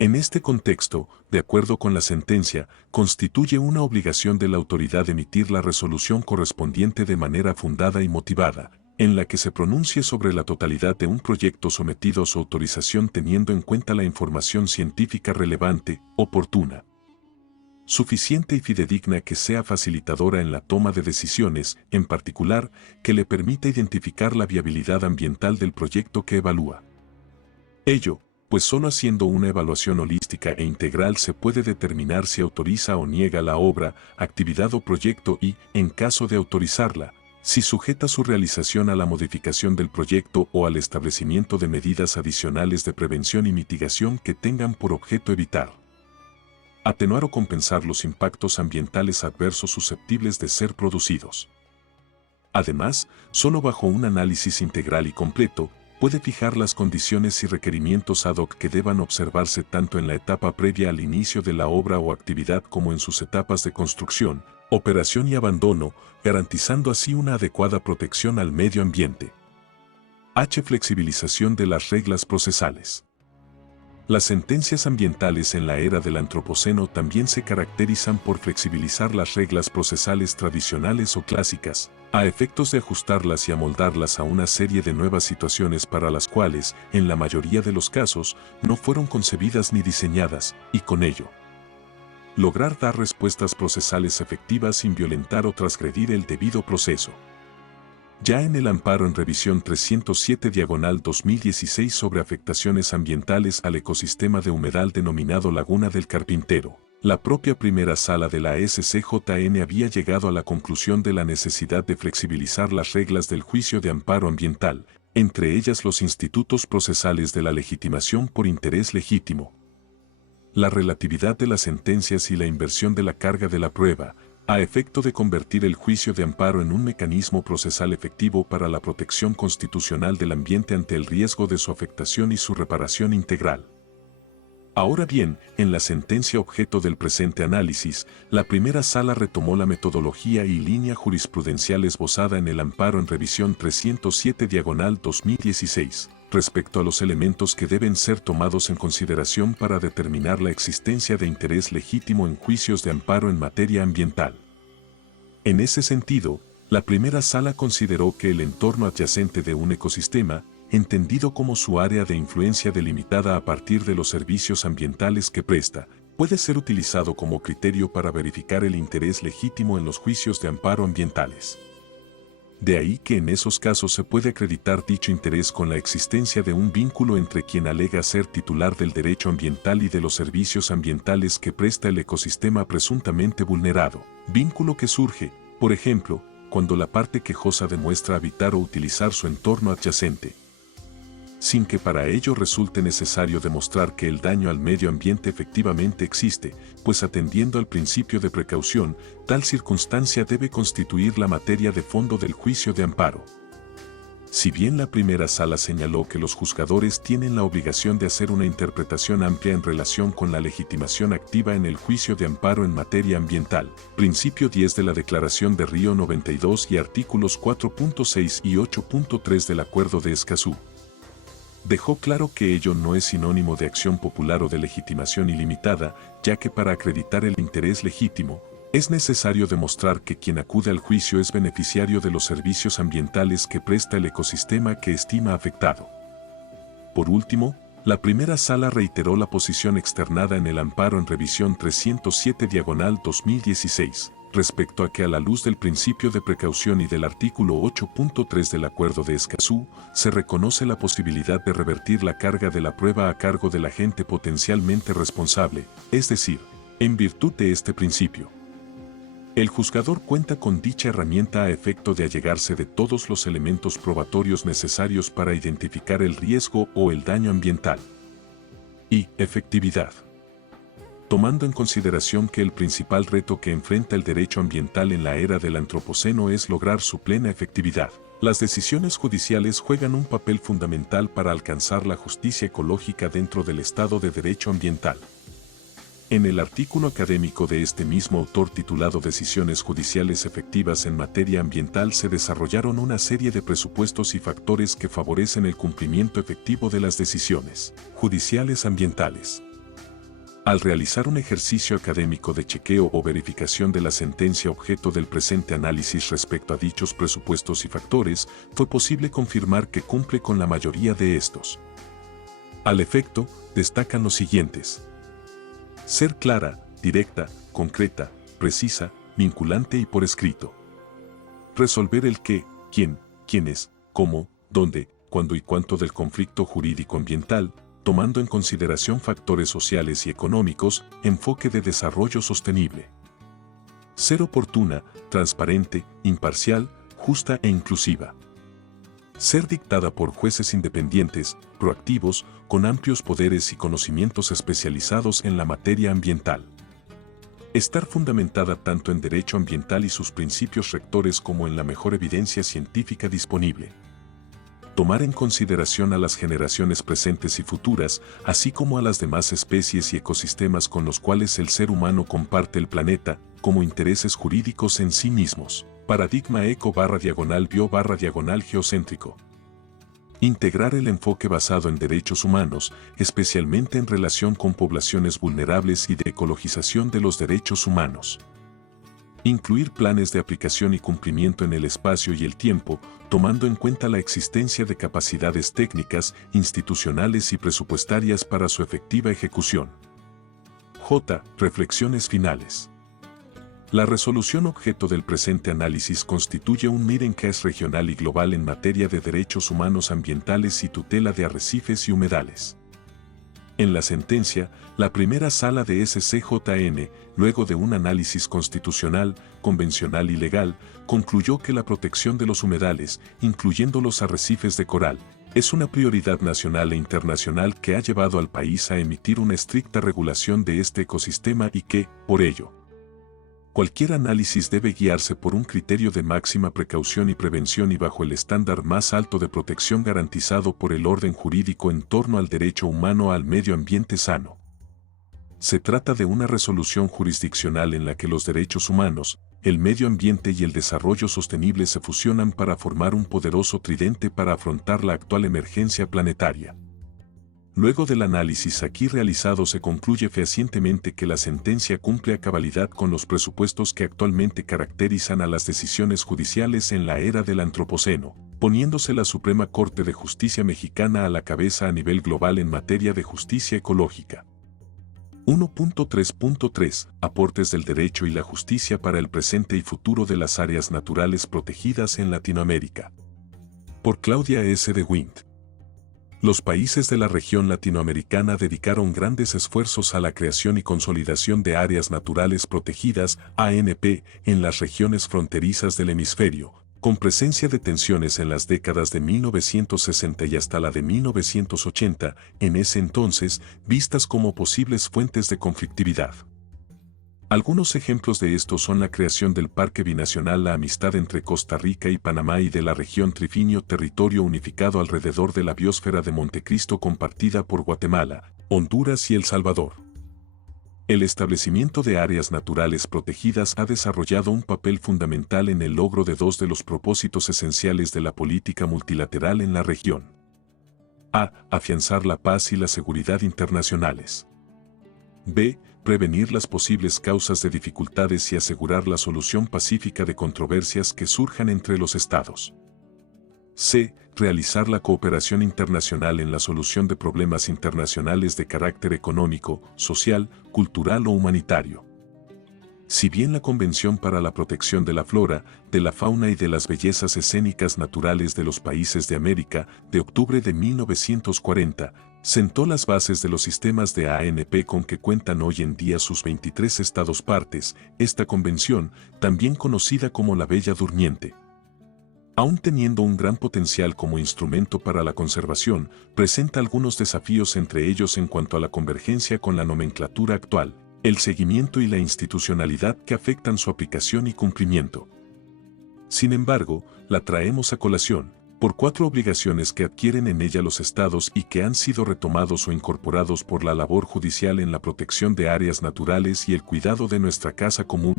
En este contexto, de acuerdo con la sentencia, constituye una obligación de la autoridad emitir la resolución correspondiente de manera fundada y motivada, en la que se pronuncie sobre la totalidad de un proyecto sometido a su autorización teniendo en cuenta la información científica relevante, oportuna. suficiente y fidedigna que sea facilitadora en la toma de decisiones, en particular, que le permita identificar la viabilidad ambiental del proyecto que evalúa. Ello, pues solo haciendo una evaluación holística e integral se puede determinar si autoriza o niega la obra, actividad o proyecto y, en caso de autorizarla, si sujeta su realización a la modificación del proyecto o al establecimiento de medidas adicionales de prevención y mitigación que tengan por objeto evitar, atenuar o compensar los impactos ambientales adversos susceptibles de ser producidos. Además, solo bajo un análisis integral y completo, puede fijar las condiciones y requerimientos ad hoc que deban observarse tanto en la etapa previa al inicio de la obra o actividad como en sus etapas de construcción, operación y abandono, garantizando así una adecuada protección al medio ambiente. Flexibilización de las reglas procesales. Las sentencias ambientales en la era del Antropoceno también se caracterizan por flexibilizar las reglas procesales tradicionales o clásicas, a efectos de ajustarlas y amoldarlas a una serie de nuevas situaciones para las cuales, en la mayoría de los casos, no fueron concebidas ni diseñadas, y con ello, lograr dar respuestas procesales efectivas sin violentar o transgredir el debido proceso. Ya en el amparo en revisión 307/2016 sobre afectaciones ambientales al ecosistema de humedal denominado Laguna del Carpintero, la propia primera sala de la SCJN había llegado a la conclusión de la necesidad de flexibilizar las reglas del juicio de amparo ambiental, entre ellas los institutos procesales de la legitimación por interés legítimo, la relatividad de las sentencias y la inversión de la carga de la prueba, a efecto de convertir el juicio de amparo en un mecanismo procesal efectivo para la protección constitucional del ambiente ante el riesgo de su afectación y su reparación integral. Ahora bien, en la sentencia objeto del presente análisis, la primera sala retomó la metodología y línea jurisprudencial esbozada en el amparo en revisión 307/2016, respecto a los elementos que deben ser tomados en consideración para determinar la existencia de interés legítimo en juicios de amparo en materia ambiental. En ese sentido, la primera sala consideró que el entorno adyacente de un ecosistema, entendido como su área de influencia delimitada a partir de los servicios ambientales que presta, puede ser utilizado como criterio para verificar el interés legítimo en los juicios de amparo ambientales. De ahí que en esos casos se puede acreditar dicho interés con la existencia de un vínculo entre quien alega ser titular del derecho ambiental y de los servicios ambientales que presta el ecosistema presuntamente vulnerado, vínculo que surge, por ejemplo, cuando la parte quejosa demuestra habitar o utilizar su entorno adyacente, sin que para ello resulte necesario demostrar que el daño al medio ambiente efectivamente existe, pues atendiendo al principio de precaución, tal circunstancia debe constituir la materia de fondo del juicio de amparo. Si bien la primera sala señaló que los juzgadores tienen la obligación de hacer una interpretación amplia en relación con la legitimación activa en el juicio de amparo en materia ambiental, principio 10 de la Declaración de Río 92 y artículos 4.6 y 8.3 del Acuerdo de Escazú, dejó claro que ello no es sinónimo de acción popular o de legitimación ilimitada, ya que para acreditar el interés legítimo, es necesario demostrar que quien acude al juicio es beneficiario de los servicios ambientales que presta el ecosistema que estima afectado. Por último, la primera sala reiteró la posición externada en el amparo en revisión 307/2016, respecto a que a la luz del principio de precaución y del artículo 8.3 del Acuerdo de Escazú, se reconoce la posibilidad de revertir la carga de la prueba a cargo del agente potencialmente responsable, es decir, en virtud de este principio, el juzgador cuenta con dicha herramienta a efecto de allegarse de todos los elementos probatorios necesarios para identificar el riesgo o el daño ambiental. Y, efectividad. Tomando en consideración que el principal reto que enfrenta el derecho ambiental en la era del Antropoceno es lograr su plena efectividad, las decisiones judiciales juegan un papel fundamental para alcanzar la justicia ecológica dentro del Estado de Derecho Ambiental. En el artículo académico de este mismo autor titulado Decisiones judiciales efectivas en materia ambiental se desarrollaron una serie de presupuestos y factores que favorecen el cumplimiento efectivo de las decisiones judiciales ambientales. Al realizar un ejercicio académico de chequeo o verificación de la sentencia objeto del presente análisis respecto a dichos presupuestos y factores, fue posible confirmar que cumple con la mayoría de estos. Al efecto, destacan los siguientes: ser clara, directa, concreta, precisa, vinculante y por escrito. Resolver el qué, quién, quiénes, cómo, dónde, cuándo y cuánto del conflicto jurídico-ambiental, tomando en consideración factores sociales y económicos, enfoque de desarrollo sostenible. Ser oportuna, transparente, imparcial, justa e inclusiva. Ser dictada por jueces independientes, proactivos, con amplios poderes y conocimientos especializados en la materia ambiental. Estar fundamentada tanto en derecho ambiental y sus principios rectores como en la mejor evidencia científica disponible. Tomar en consideración a las generaciones presentes y futuras, así como a las demás especies y ecosistemas con los cuales el ser humano comparte el planeta, como intereses jurídicos en sí mismos. Paradigma eco-bio-geocéntrico. Integrar el enfoque basado en derechos humanos, especialmente en relación con poblaciones vulnerables y de ecologización de los derechos humanos. Incluir planes de aplicación y cumplimiento en el espacio y el tiempo, tomando en cuenta la existencia de capacidades técnicas, institucionales y presupuestarias para su efectiva ejecución. J. Reflexiones finales. La resolución objeto del presente análisis constituye un mirencast regional y global en materia de derechos humanos ambientales y tutela de arrecifes y humedales. En la sentencia, la primera sala de SCJN, luego de un análisis constitucional, convencional y legal, concluyó que la protección de los humedales, incluyendo los arrecifes de coral, es una prioridad nacional e internacional que ha llevado al país a emitir una estricta regulación de este ecosistema y que, por ello, cualquier análisis debe guiarse por un criterio de máxima precaución y prevención y bajo el estándar más alto de protección garantizado por el orden jurídico en torno al derecho humano al medio ambiente sano. Se trata de una resolución jurisdiccional en la que los derechos humanos, el medio ambiente y el desarrollo sostenible se fusionan para formar un poderoso tridente para afrontar la actual emergencia planetaria. Luego del análisis aquí realizado se concluye fehacientemente que la sentencia cumple a cabalidad con los presupuestos que actualmente caracterizan a las decisiones judiciales en la era del Antropoceno, poniéndose la Suprema Corte de Justicia mexicana a la cabeza a nivel global en materia de justicia ecológica. 1.3.3 Aportes del derecho y la justicia para el presente y futuro de las áreas naturales protegidas en Latinoamérica. Por Claudia S. de Wind. Los países de la región latinoamericana dedicaron grandes esfuerzos a la creación y consolidación de áreas naturales protegidas, ANP, en las regiones fronterizas del hemisferio, con presencia de tensiones en las décadas de 1960 y hasta la de 1980, en ese entonces, vistas como posibles fuentes de conflictividad. Algunos ejemplos de esto son la creación del Parque Binacional La Amistad entre Costa Rica y Panamá y de la región Trifinio, territorio unificado alrededor de la biosfera de Montecristo compartida por Guatemala, Honduras y El Salvador. El establecimiento de áreas naturales protegidas ha desarrollado un papel fundamental en el logro de dos de los propósitos esenciales de la política multilateral en la región. A. Afianzar la paz y la seguridad internacionales. B. Prevenir las posibles causas de dificultades y asegurar la solución pacífica de controversias que surjan entre los estados. C. Realizar la cooperación internacional en la solución de problemas internacionales de carácter económico, social, cultural o humanitario. Si bien la Convención para la Protección de la Flora, de la Fauna y de las Bellezas Escénicas Naturales de los Países de América, de octubre de 1940, sentó las bases de los sistemas de ANP con que cuentan hoy en día sus 23 estados partes, esta convención, también conocida como la Bella Durmiente, aún teniendo un gran potencial como instrumento para la conservación, presenta algunos desafíos, entre ellos en cuanto a la convergencia con la nomenclatura actual, el seguimiento y la institucionalidad que afectan su aplicación y cumplimiento. Sin embargo, la traemos a colación, por 4 obligaciones que adquieren en ella los estados y que han sido retomados o incorporados por la labor judicial en la protección de áreas naturales y el cuidado de nuestra casa común.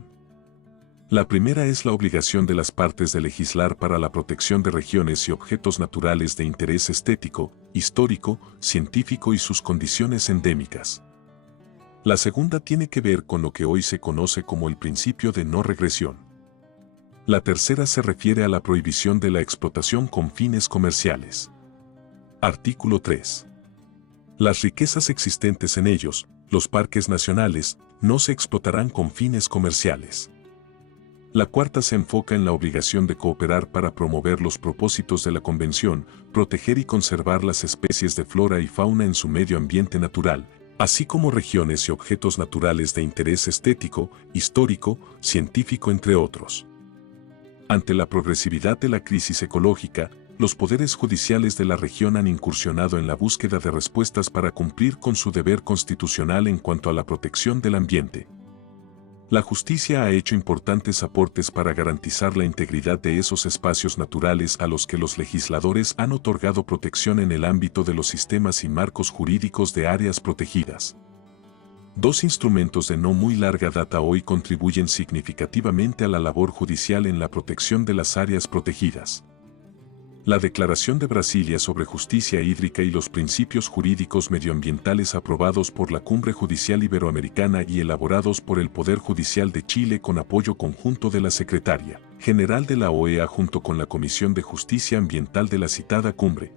La primera es la obligación de las partes de legislar para la protección de regiones y objetos naturales de interés estético, histórico, científico y sus condiciones endémicas. La segunda tiene que ver con lo que hoy se conoce como el principio de no regresión. La tercera se refiere a la prohibición de la explotación con fines comerciales. Artículo 3. Las riquezas existentes en ellos, Los parques nacionales no se explotarán con fines comerciales. La cuarta se enfoca en la obligación de cooperar para promover los propósitos de la Convención, proteger y conservar las especies de flora y fauna en su medio ambiente natural, así como regiones y objetos naturales de interés estético, histórico, científico, entre otros. Ante la progresividad de la crisis ecológica, los poderes judiciales de la región han incursionado en la búsqueda de respuestas para cumplir con su deber constitucional en cuanto a la protección del ambiente. La justicia ha hecho importantes aportes para garantizar la integridad de esos espacios naturales a los que los legisladores han otorgado protección en el ámbito de los sistemas y marcos jurídicos de áreas protegidas. Dos instrumentos de no muy larga data hoy contribuyen significativamente a la labor judicial en la protección de las áreas protegidas. La Declaración de Brasilia sobre Justicia Hídrica y los principios jurídicos medioambientales aprobados por la Cumbre Judicial Iberoamericana y elaborados por el Poder Judicial de Chile con apoyo conjunto de la Secretaría General de la OEA junto con la Comisión de Justicia Ambiental de la citada cumbre.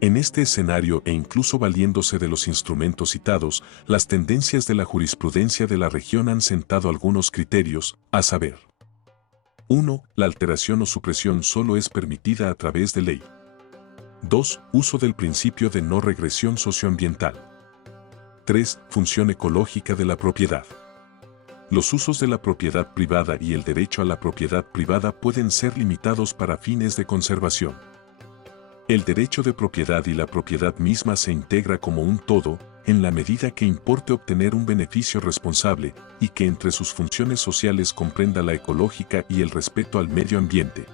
En este escenario e incluso valiéndose de los instrumentos citados, las tendencias de la jurisprudencia de la región han sentado algunos criterios, a saber: 1. La alteración o supresión solo es permitida a través de ley. 2. Uso del principio de no regresión socioambiental. 3. Función ecológica de la propiedad. Los usos de la propiedad privada y el derecho a la propiedad privada pueden ser limitados para fines de conservación. El derecho de propiedad y la propiedad misma se integra como un todo, en la medida que importe obtener un beneficio responsable y que entre sus funciones sociales comprenda la ecológica y el respeto al medio ambiente.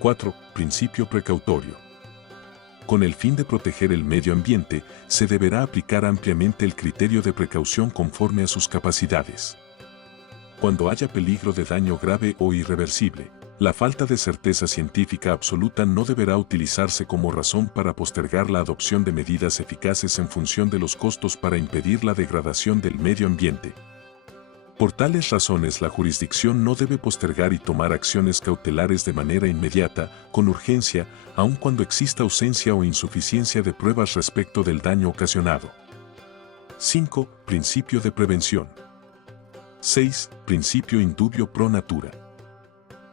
4. Principio precautorio. Con el fin de proteger el medio ambiente, se deberá aplicar ampliamente el criterio de precaución conforme a sus capacidades. Cuando haya peligro de daño grave o irreversible, la falta de certeza científica absoluta no deberá utilizarse como razón para postergar la adopción de medidas eficaces en función de los costos para impedir la degradación del medio ambiente. Por tales razones, la jurisdicción no debe postergar y tomar acciones cautelares de manera inmediata, con urgencia, aun cuando exista ausencia o insuficiencia de pruebas respecto del daño ocasionado. 5. Principio de prevención. 6. Principio indubio pro natura.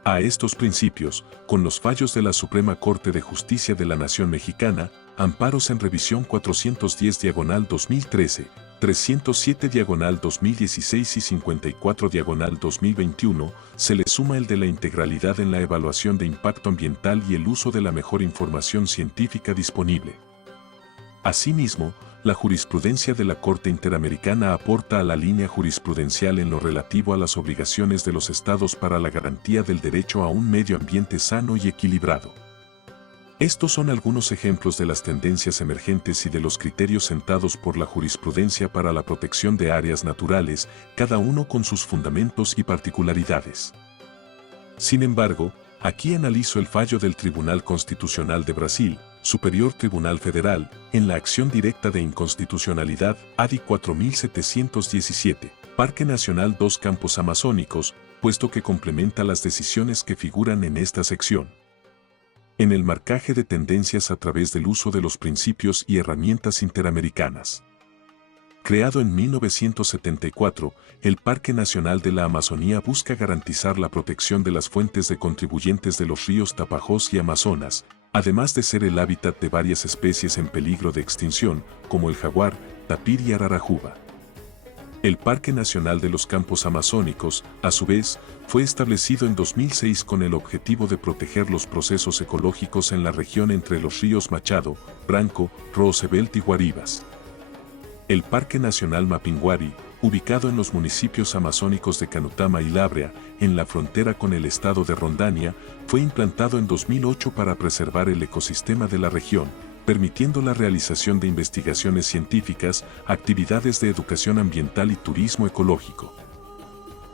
A estos principios, con los fallos de la Suprema Corte de Justicia de la Nación Mexicana, amparos en revisión 410/2013, 307/2016 y 54/2021, se le suma el de la integralidad en la evaluación de impacto ambiental y el uso de la mejor información científica disponible. Asimismo, la jurisprudencia de la Corte Interamericana aporta a la línea jurisprudencial en lo relativo a las obligaciones de los estados para la garantía del derecho a un medio ambiente sano y equilibrado. Estos son algunos ejemplos de las tendencias emergentes y de los criterios sentados por la jurisprudencia para la protección de áreas naturales, cada uno con sus fundamentos y particularidades. Sin embargo, aquí analizo el fallo del Tribunal Constitucional de Brasil, Superior Tribunal Federal, en la acción directa de inconstitucionalidad ADI 4717, Parque Nacional Dos Campos Amazónicos, puesto que complementa las decisiones que figuran en esta sección. En el marcaje de tendencias a través del uso de los principios y herramientas interamericanas. Creado en 1974, el Parque Nacional de la Amazonía busca garantizar la protección de las fuentes de contribuyentes de los ríos Tapajós y Amazonas, además de ser el hábitat de varias especies en peligro de extinción, como el jaguar, tapir y ararajuba. El Parque Nacional de los Campos Amazónicos, a su vez, fue establecido en 2006 con el objetivo de proteger los procesos ecológicos en la región entre los ríos Machado, Branco, Roosevelt y Guaribas. El Parque Nacional Mapinguari, ubicado en los municipios amazónicos de Canutama y Labrea, en la frontera con el estado de Rondania, fue implantado en 2008 para preservar el ecosistema de la región, permitiendo la realización de investigaciones científicas, actividades de educación ambiental y turismo ecológico.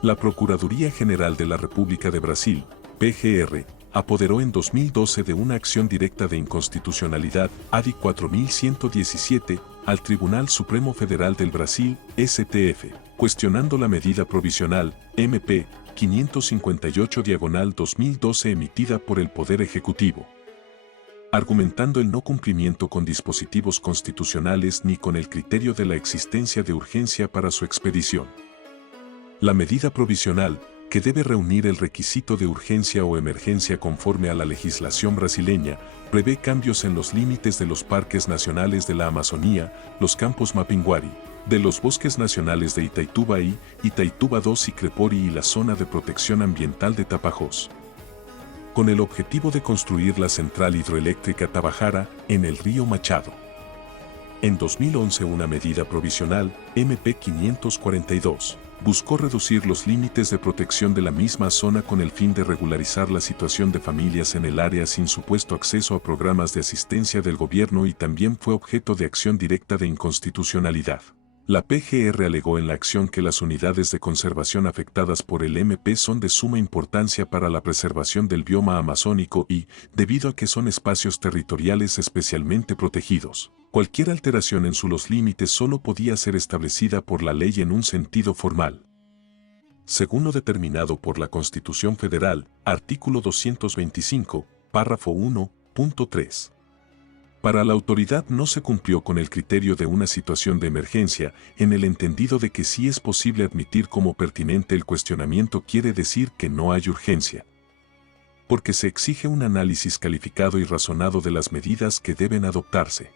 La Procuraduría General de la República de Brasil, PGR, apoderó en 2012 de una acción directa de inconstitucionalidad, ADI 4117, al Tribunal Supremo Federal del Brasil, STF, cuestionando la medida provisional, MP 558/2012 emitida por el Poder Ejecutivo. argumentando el no cumplimiento con dispositivos constitucionales ni con el criterio de la existencia de urgencia para su expedición. La medida provisional, que debe reunir el requisito de urgencia o emergencia conforme a la legislación brasileña, prevé cambios en los límites de los parques nacionales de la Amazonía, los campos Mapinguari, de los bosques nacionales de Itaituba I, Itaituba II y Crepori y la zona de protección ambiental de Tapajós, con el objetivo de construir la central hidroeléctrica Tabajara en el río Machado. En 2011 una medida provisional, MP 542, buscó reducir los límites de protección de la misma zona con el fin de regularizar la situación de familias en el área sin supuesto acceso a programas de asistencia del gobierno y también fue objeto de acción directa de inconstitucionalidad. La PGR alegó en la acción que las unidades de conservación afectadas por el MP son de suma importancia para la preservación del bioma amazónico y, debido a que son espacios territoriales especialmente protegidos, cualquier alteración en sus límites solo podía ser establecida por la ley en un sentido formal. Según lo determinado por la Constitución Federal, artículo 225, párrafo 1.3. Para la autoridad no se cumplió con el criterio de una situación de emergencia, en el entendido de que sí es posible admitir como pertinente el cuestionamiento quiere decir que no hay urgencia. Porque se exige un análisis calificado y razonado de las medidas que deben adoptarse.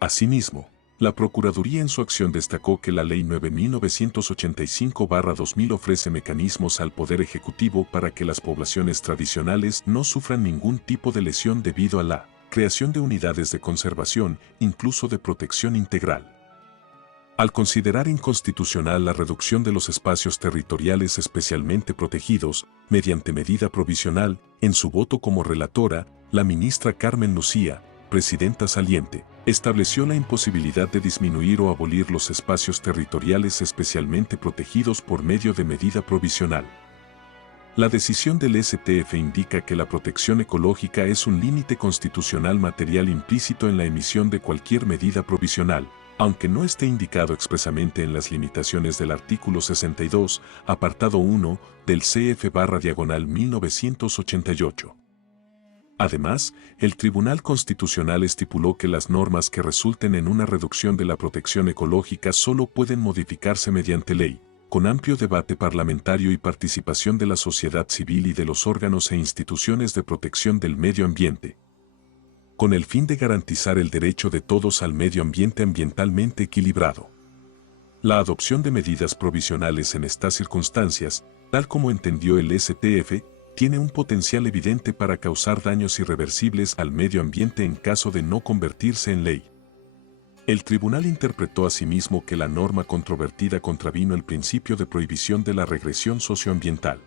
Asimismo, la Procuraduría en su acción destacó que la Ley 9.985/2000 ofrece mecanismos al Poder Ejecutivo para que las poblaciones tradicionales no sufran ningún tipo de lesión debido a la creación de unidades de conservación, incluso de protección integral. Al considerar inconstitucional la reducción de los espacios territoriales especialmente protegidos, mediante medida provisional, en su voto como relatora, la ministra Carmen Lucía, presidenta saliente, estableció la imposibilidad de disminuir o abolir los espacios territoriales especialmente protegidos por medio de medida provisional. La decisión del STF indica que la protección ecológica es un límite constitucional material implícito en la emisión de cualquier medida provisional, aunque no esté indicado expresamente en las limitaciones del artículo 62, apartado 1, del CF/1988. Además, el Tribunal Constitucional estipuló que las normas que resulten en una reducción de la protección ecológica solo pueden modificarse mediante ley, con amplio debate parlamentario y participación de la sociedad civil y de los órganos e instituciones de protección del medio ambiente, con el fin de garantizar el derecho de todos al medio ambiente ambientalmente equilibrado. La adopción de medidas provisionales en estas circunstancias, tal como entendió el STF, tiene un potencial evidente para causar daños irreversibles al medio ambiente en caso de no convertirse en ley. El tribunal interpretó asimismo que la norma controvertida contravino el principio de prohibición de la regresión socioambiental.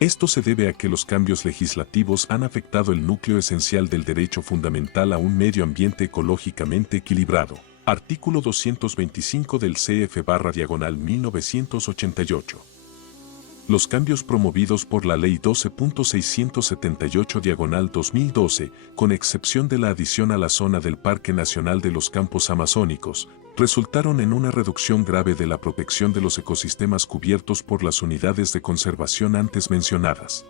Esto se debe a que los cambios legislativos han afectado el núcleo esencial del derecho fundamental a un medio ambiente ecológicamente equilibrado. Artículo 225 del CF/1988. Los cambios promovidos por la Ley 12.678/2012, con excepción de la adición a la zona del Parque Nacional de los Campos Amazónicos, resultaron en una reducción grave de la protección de los ecosistemas cubiertos por las unidades de conservación antes mencionadas,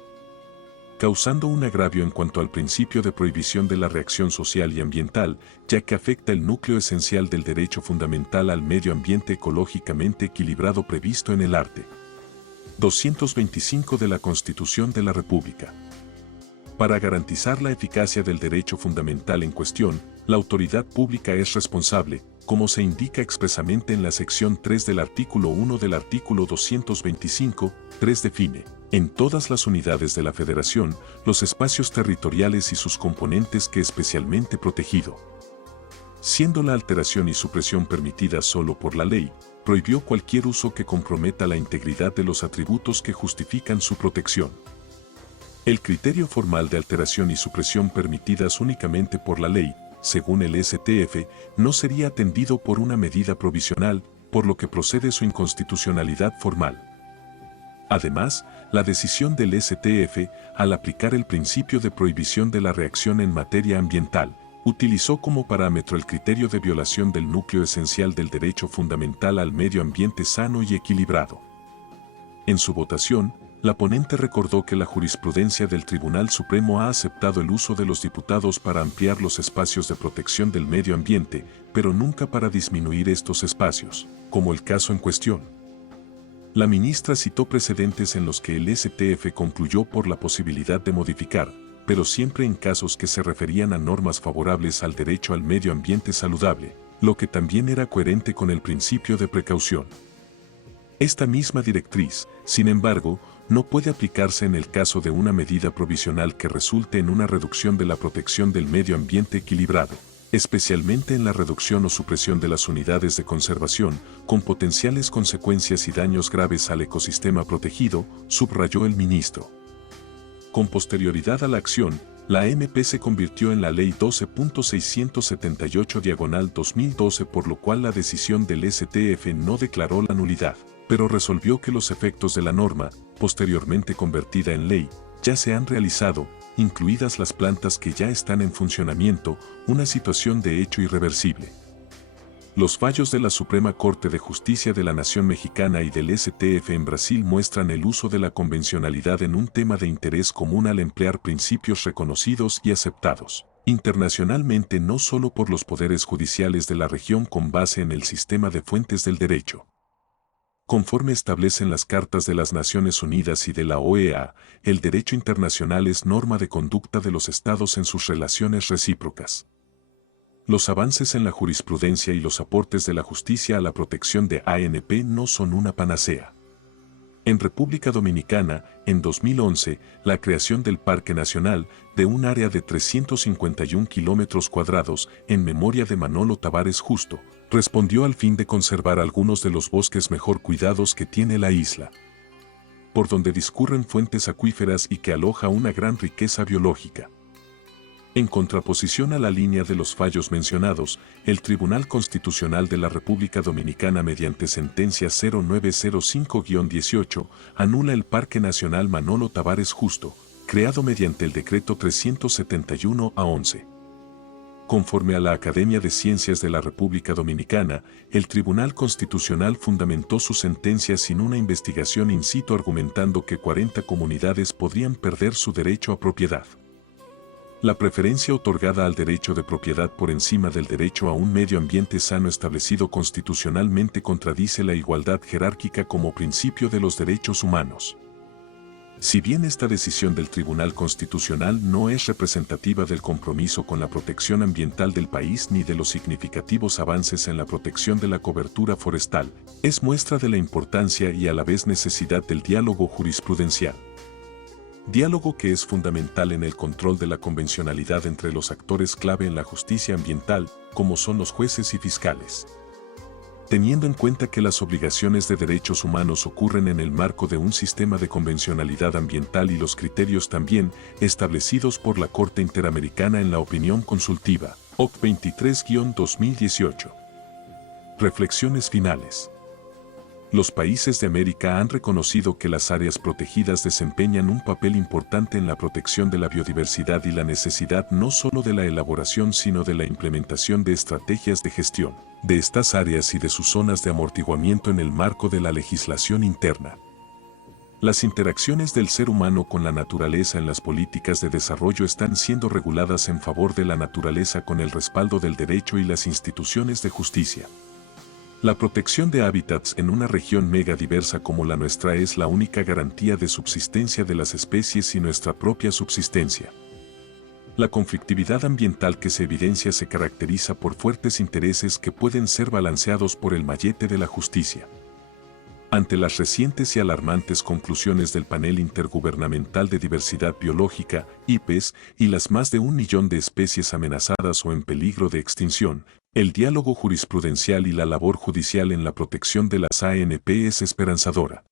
causando un agravio en cuanto al principio de prohibición de la reacción social y ambiental, ya que afecta el núcleo esencial del derecho fundamental al medio ambiente ecológicamente equilibrado previsto en el art. 225 de la Constitución de la República. Para garantizar la eficacia del derecho fundamental en cuestión, la autoridad pública es responsable, como se indica expresamente en la sección 3 del artículo 1 del artículo 225, 3 define, en todas las unidades de la Federación, los espacios territoriales y sus componentes que especialmente protegido. Siendo la alteración y supresión permitidas solo por la ley, prohibió cualquier uso que comprometa la integridad de los atributos que justifican su protección. El criterio formal de alteración y supresión permitidas únicamente por la ley, según el STF, no sería atendido por una medida provisional, por lo que procede su inconstitucionalidad formal. Además, la decisión del STF, al aplicar el principio de prohibición de la reacción en materia ambiental, utilizó como parámetro el criterio de violación del núcleo esencial del derecho fundamental al medio ambiente sano y equilibrado. En su votación, La ponente recordó que la jurisprudencia del Tribunal Supremo ha aceptado el uso de los diputados para ampliar los espacios de protección del medio ambiente, pero nunca para disminuir estos espacios, como el caso en cuestión. La ministra citó precedentes en los que el STF concluyó por la posibilidad de modificar, pero siempre en casos que se referían a normas favorables al derecho al medio ambiente saludable, lo que también era coherente con el principio de precaución. Esta misma directriz, sin embargo, no puede aplicarse en el caso de una medida provisional que resulte en una reducción de la protección del medio ambiente equilibrado, especialmente en la reducción o supresión de las unidades de conservación, con potenciales consecuencias y daños graves al ecosistema protegido, subrayó el ministro. Con posterioridad a la acción, la AMP se convirtió en la Ley 12.678/2012, por lo cual la decisión del STF no declaró la nulidad, pero resolvió que los efectos de la norma, posteriormente convertida en ley, ya se han realizado, incluidas las plantas que ya están en funcionamiento, una situación de hecho irreversible. Los fallos de la Suprema Corte de Justicia de la Nación Mexicana y del STF en Brasil muestran el uso de la convencionalidad en un tema de interés común al emplear principios reconocidos y aceptados internacionalmente no solo por los poderes judiciales de la región con base en el sistema de fuentes del derecho. Conforme establecen las Cartas de las Naciones Unidas y de la OEA, el derecho internacional es norma de conducta de los estados en sus relaciones recíprocas. Los avances en la jurisprudencia y los aportes de la justicia a la protección de ANP no son una panacea. En República Dominicana, en 2011, la creación del Parque Nacional, de un área de 351 kilómetros cuadrados, en memoria de Manolo Tavares Justo, respondió al fin de conservar algunos de los bosques mejor cuidados que tiene la isla, por donde discurren fuentes acuíferas y que aloja una gran riqueza biológica. En contraposición a la línea de los fallos mencionados, el Tribunal Constitucional de la República Dominicana mediante sentencia 0905-18 anula el Parque Nacional Manolo Tavares Justo, creado mediante el decreto 371/11. Conforme a la Academia de Ciencias de la República Dominicana, el Tribunal Constitucional fundamentó su sentencia sin una investigación in situ argumentando que 40 comunidades podrían perder su derecho a propiedad. La preferencia otorgada al derecho de propiedad por encima del derecho a un medio ambiente sano establecido constitucionalmente contradice la igualdad jerárquica como principio de los derechos humanos. Si bien esta decisión del Tribunal Constitucional no es representativa del compromiso con la protección ambiental del país ni de los significativos avances en la protección de la cobertura forestal, es muestra de la importancia y a la vez necesidad del diálogo jurisprudencial. Diálogo que es fundamental en el control de la convencionalidad entre los actores clave en la justicia ambiental, como son los jueces y fiscales. Teniendo en cuenta que las obligaciones de derechos humanos ocurren en el marco de un sistema de convencionalidad ambiental y los criterios también establecidos por la Corte Interamericana en la opinión consultiva, OC 23-2018. Reflexiones finales. Los países de América han reconocido que las áreas protegidas desempeñan un papel importante en la protección de la biodiversidad y la necesidad no solo de la elaboración sino de la implementación de estrategias de gestión de estas áreas y de sus zonas de amortiguamiento en el marco de la legislación interna. Las interacciones del ser humano con la naturaleza en las políticas de desarrollo están siendo reguladas en favor de la naturaleza con el respaldo del derecho y las instituciones de justicia. La protección de hábitats en una región mega diversa como la nuestra es la única garantía de subsistencia de las especies y nuestra propia subsistencia. La conflictividad ambiental que se evidencia se caracteriza por fuertes intereses que pueden ser balanceados por el mallete de la justicia. Ante las recientes y alarmantes conclusiones del Panel Intergubernamental de Diversidad Biológica, IPBES, y las más de 1 millón de especies amenazadas o en peligro de extinción, el diálogo jurisprudencial y la labor judicial en la protección de las ANP es esperanzadora.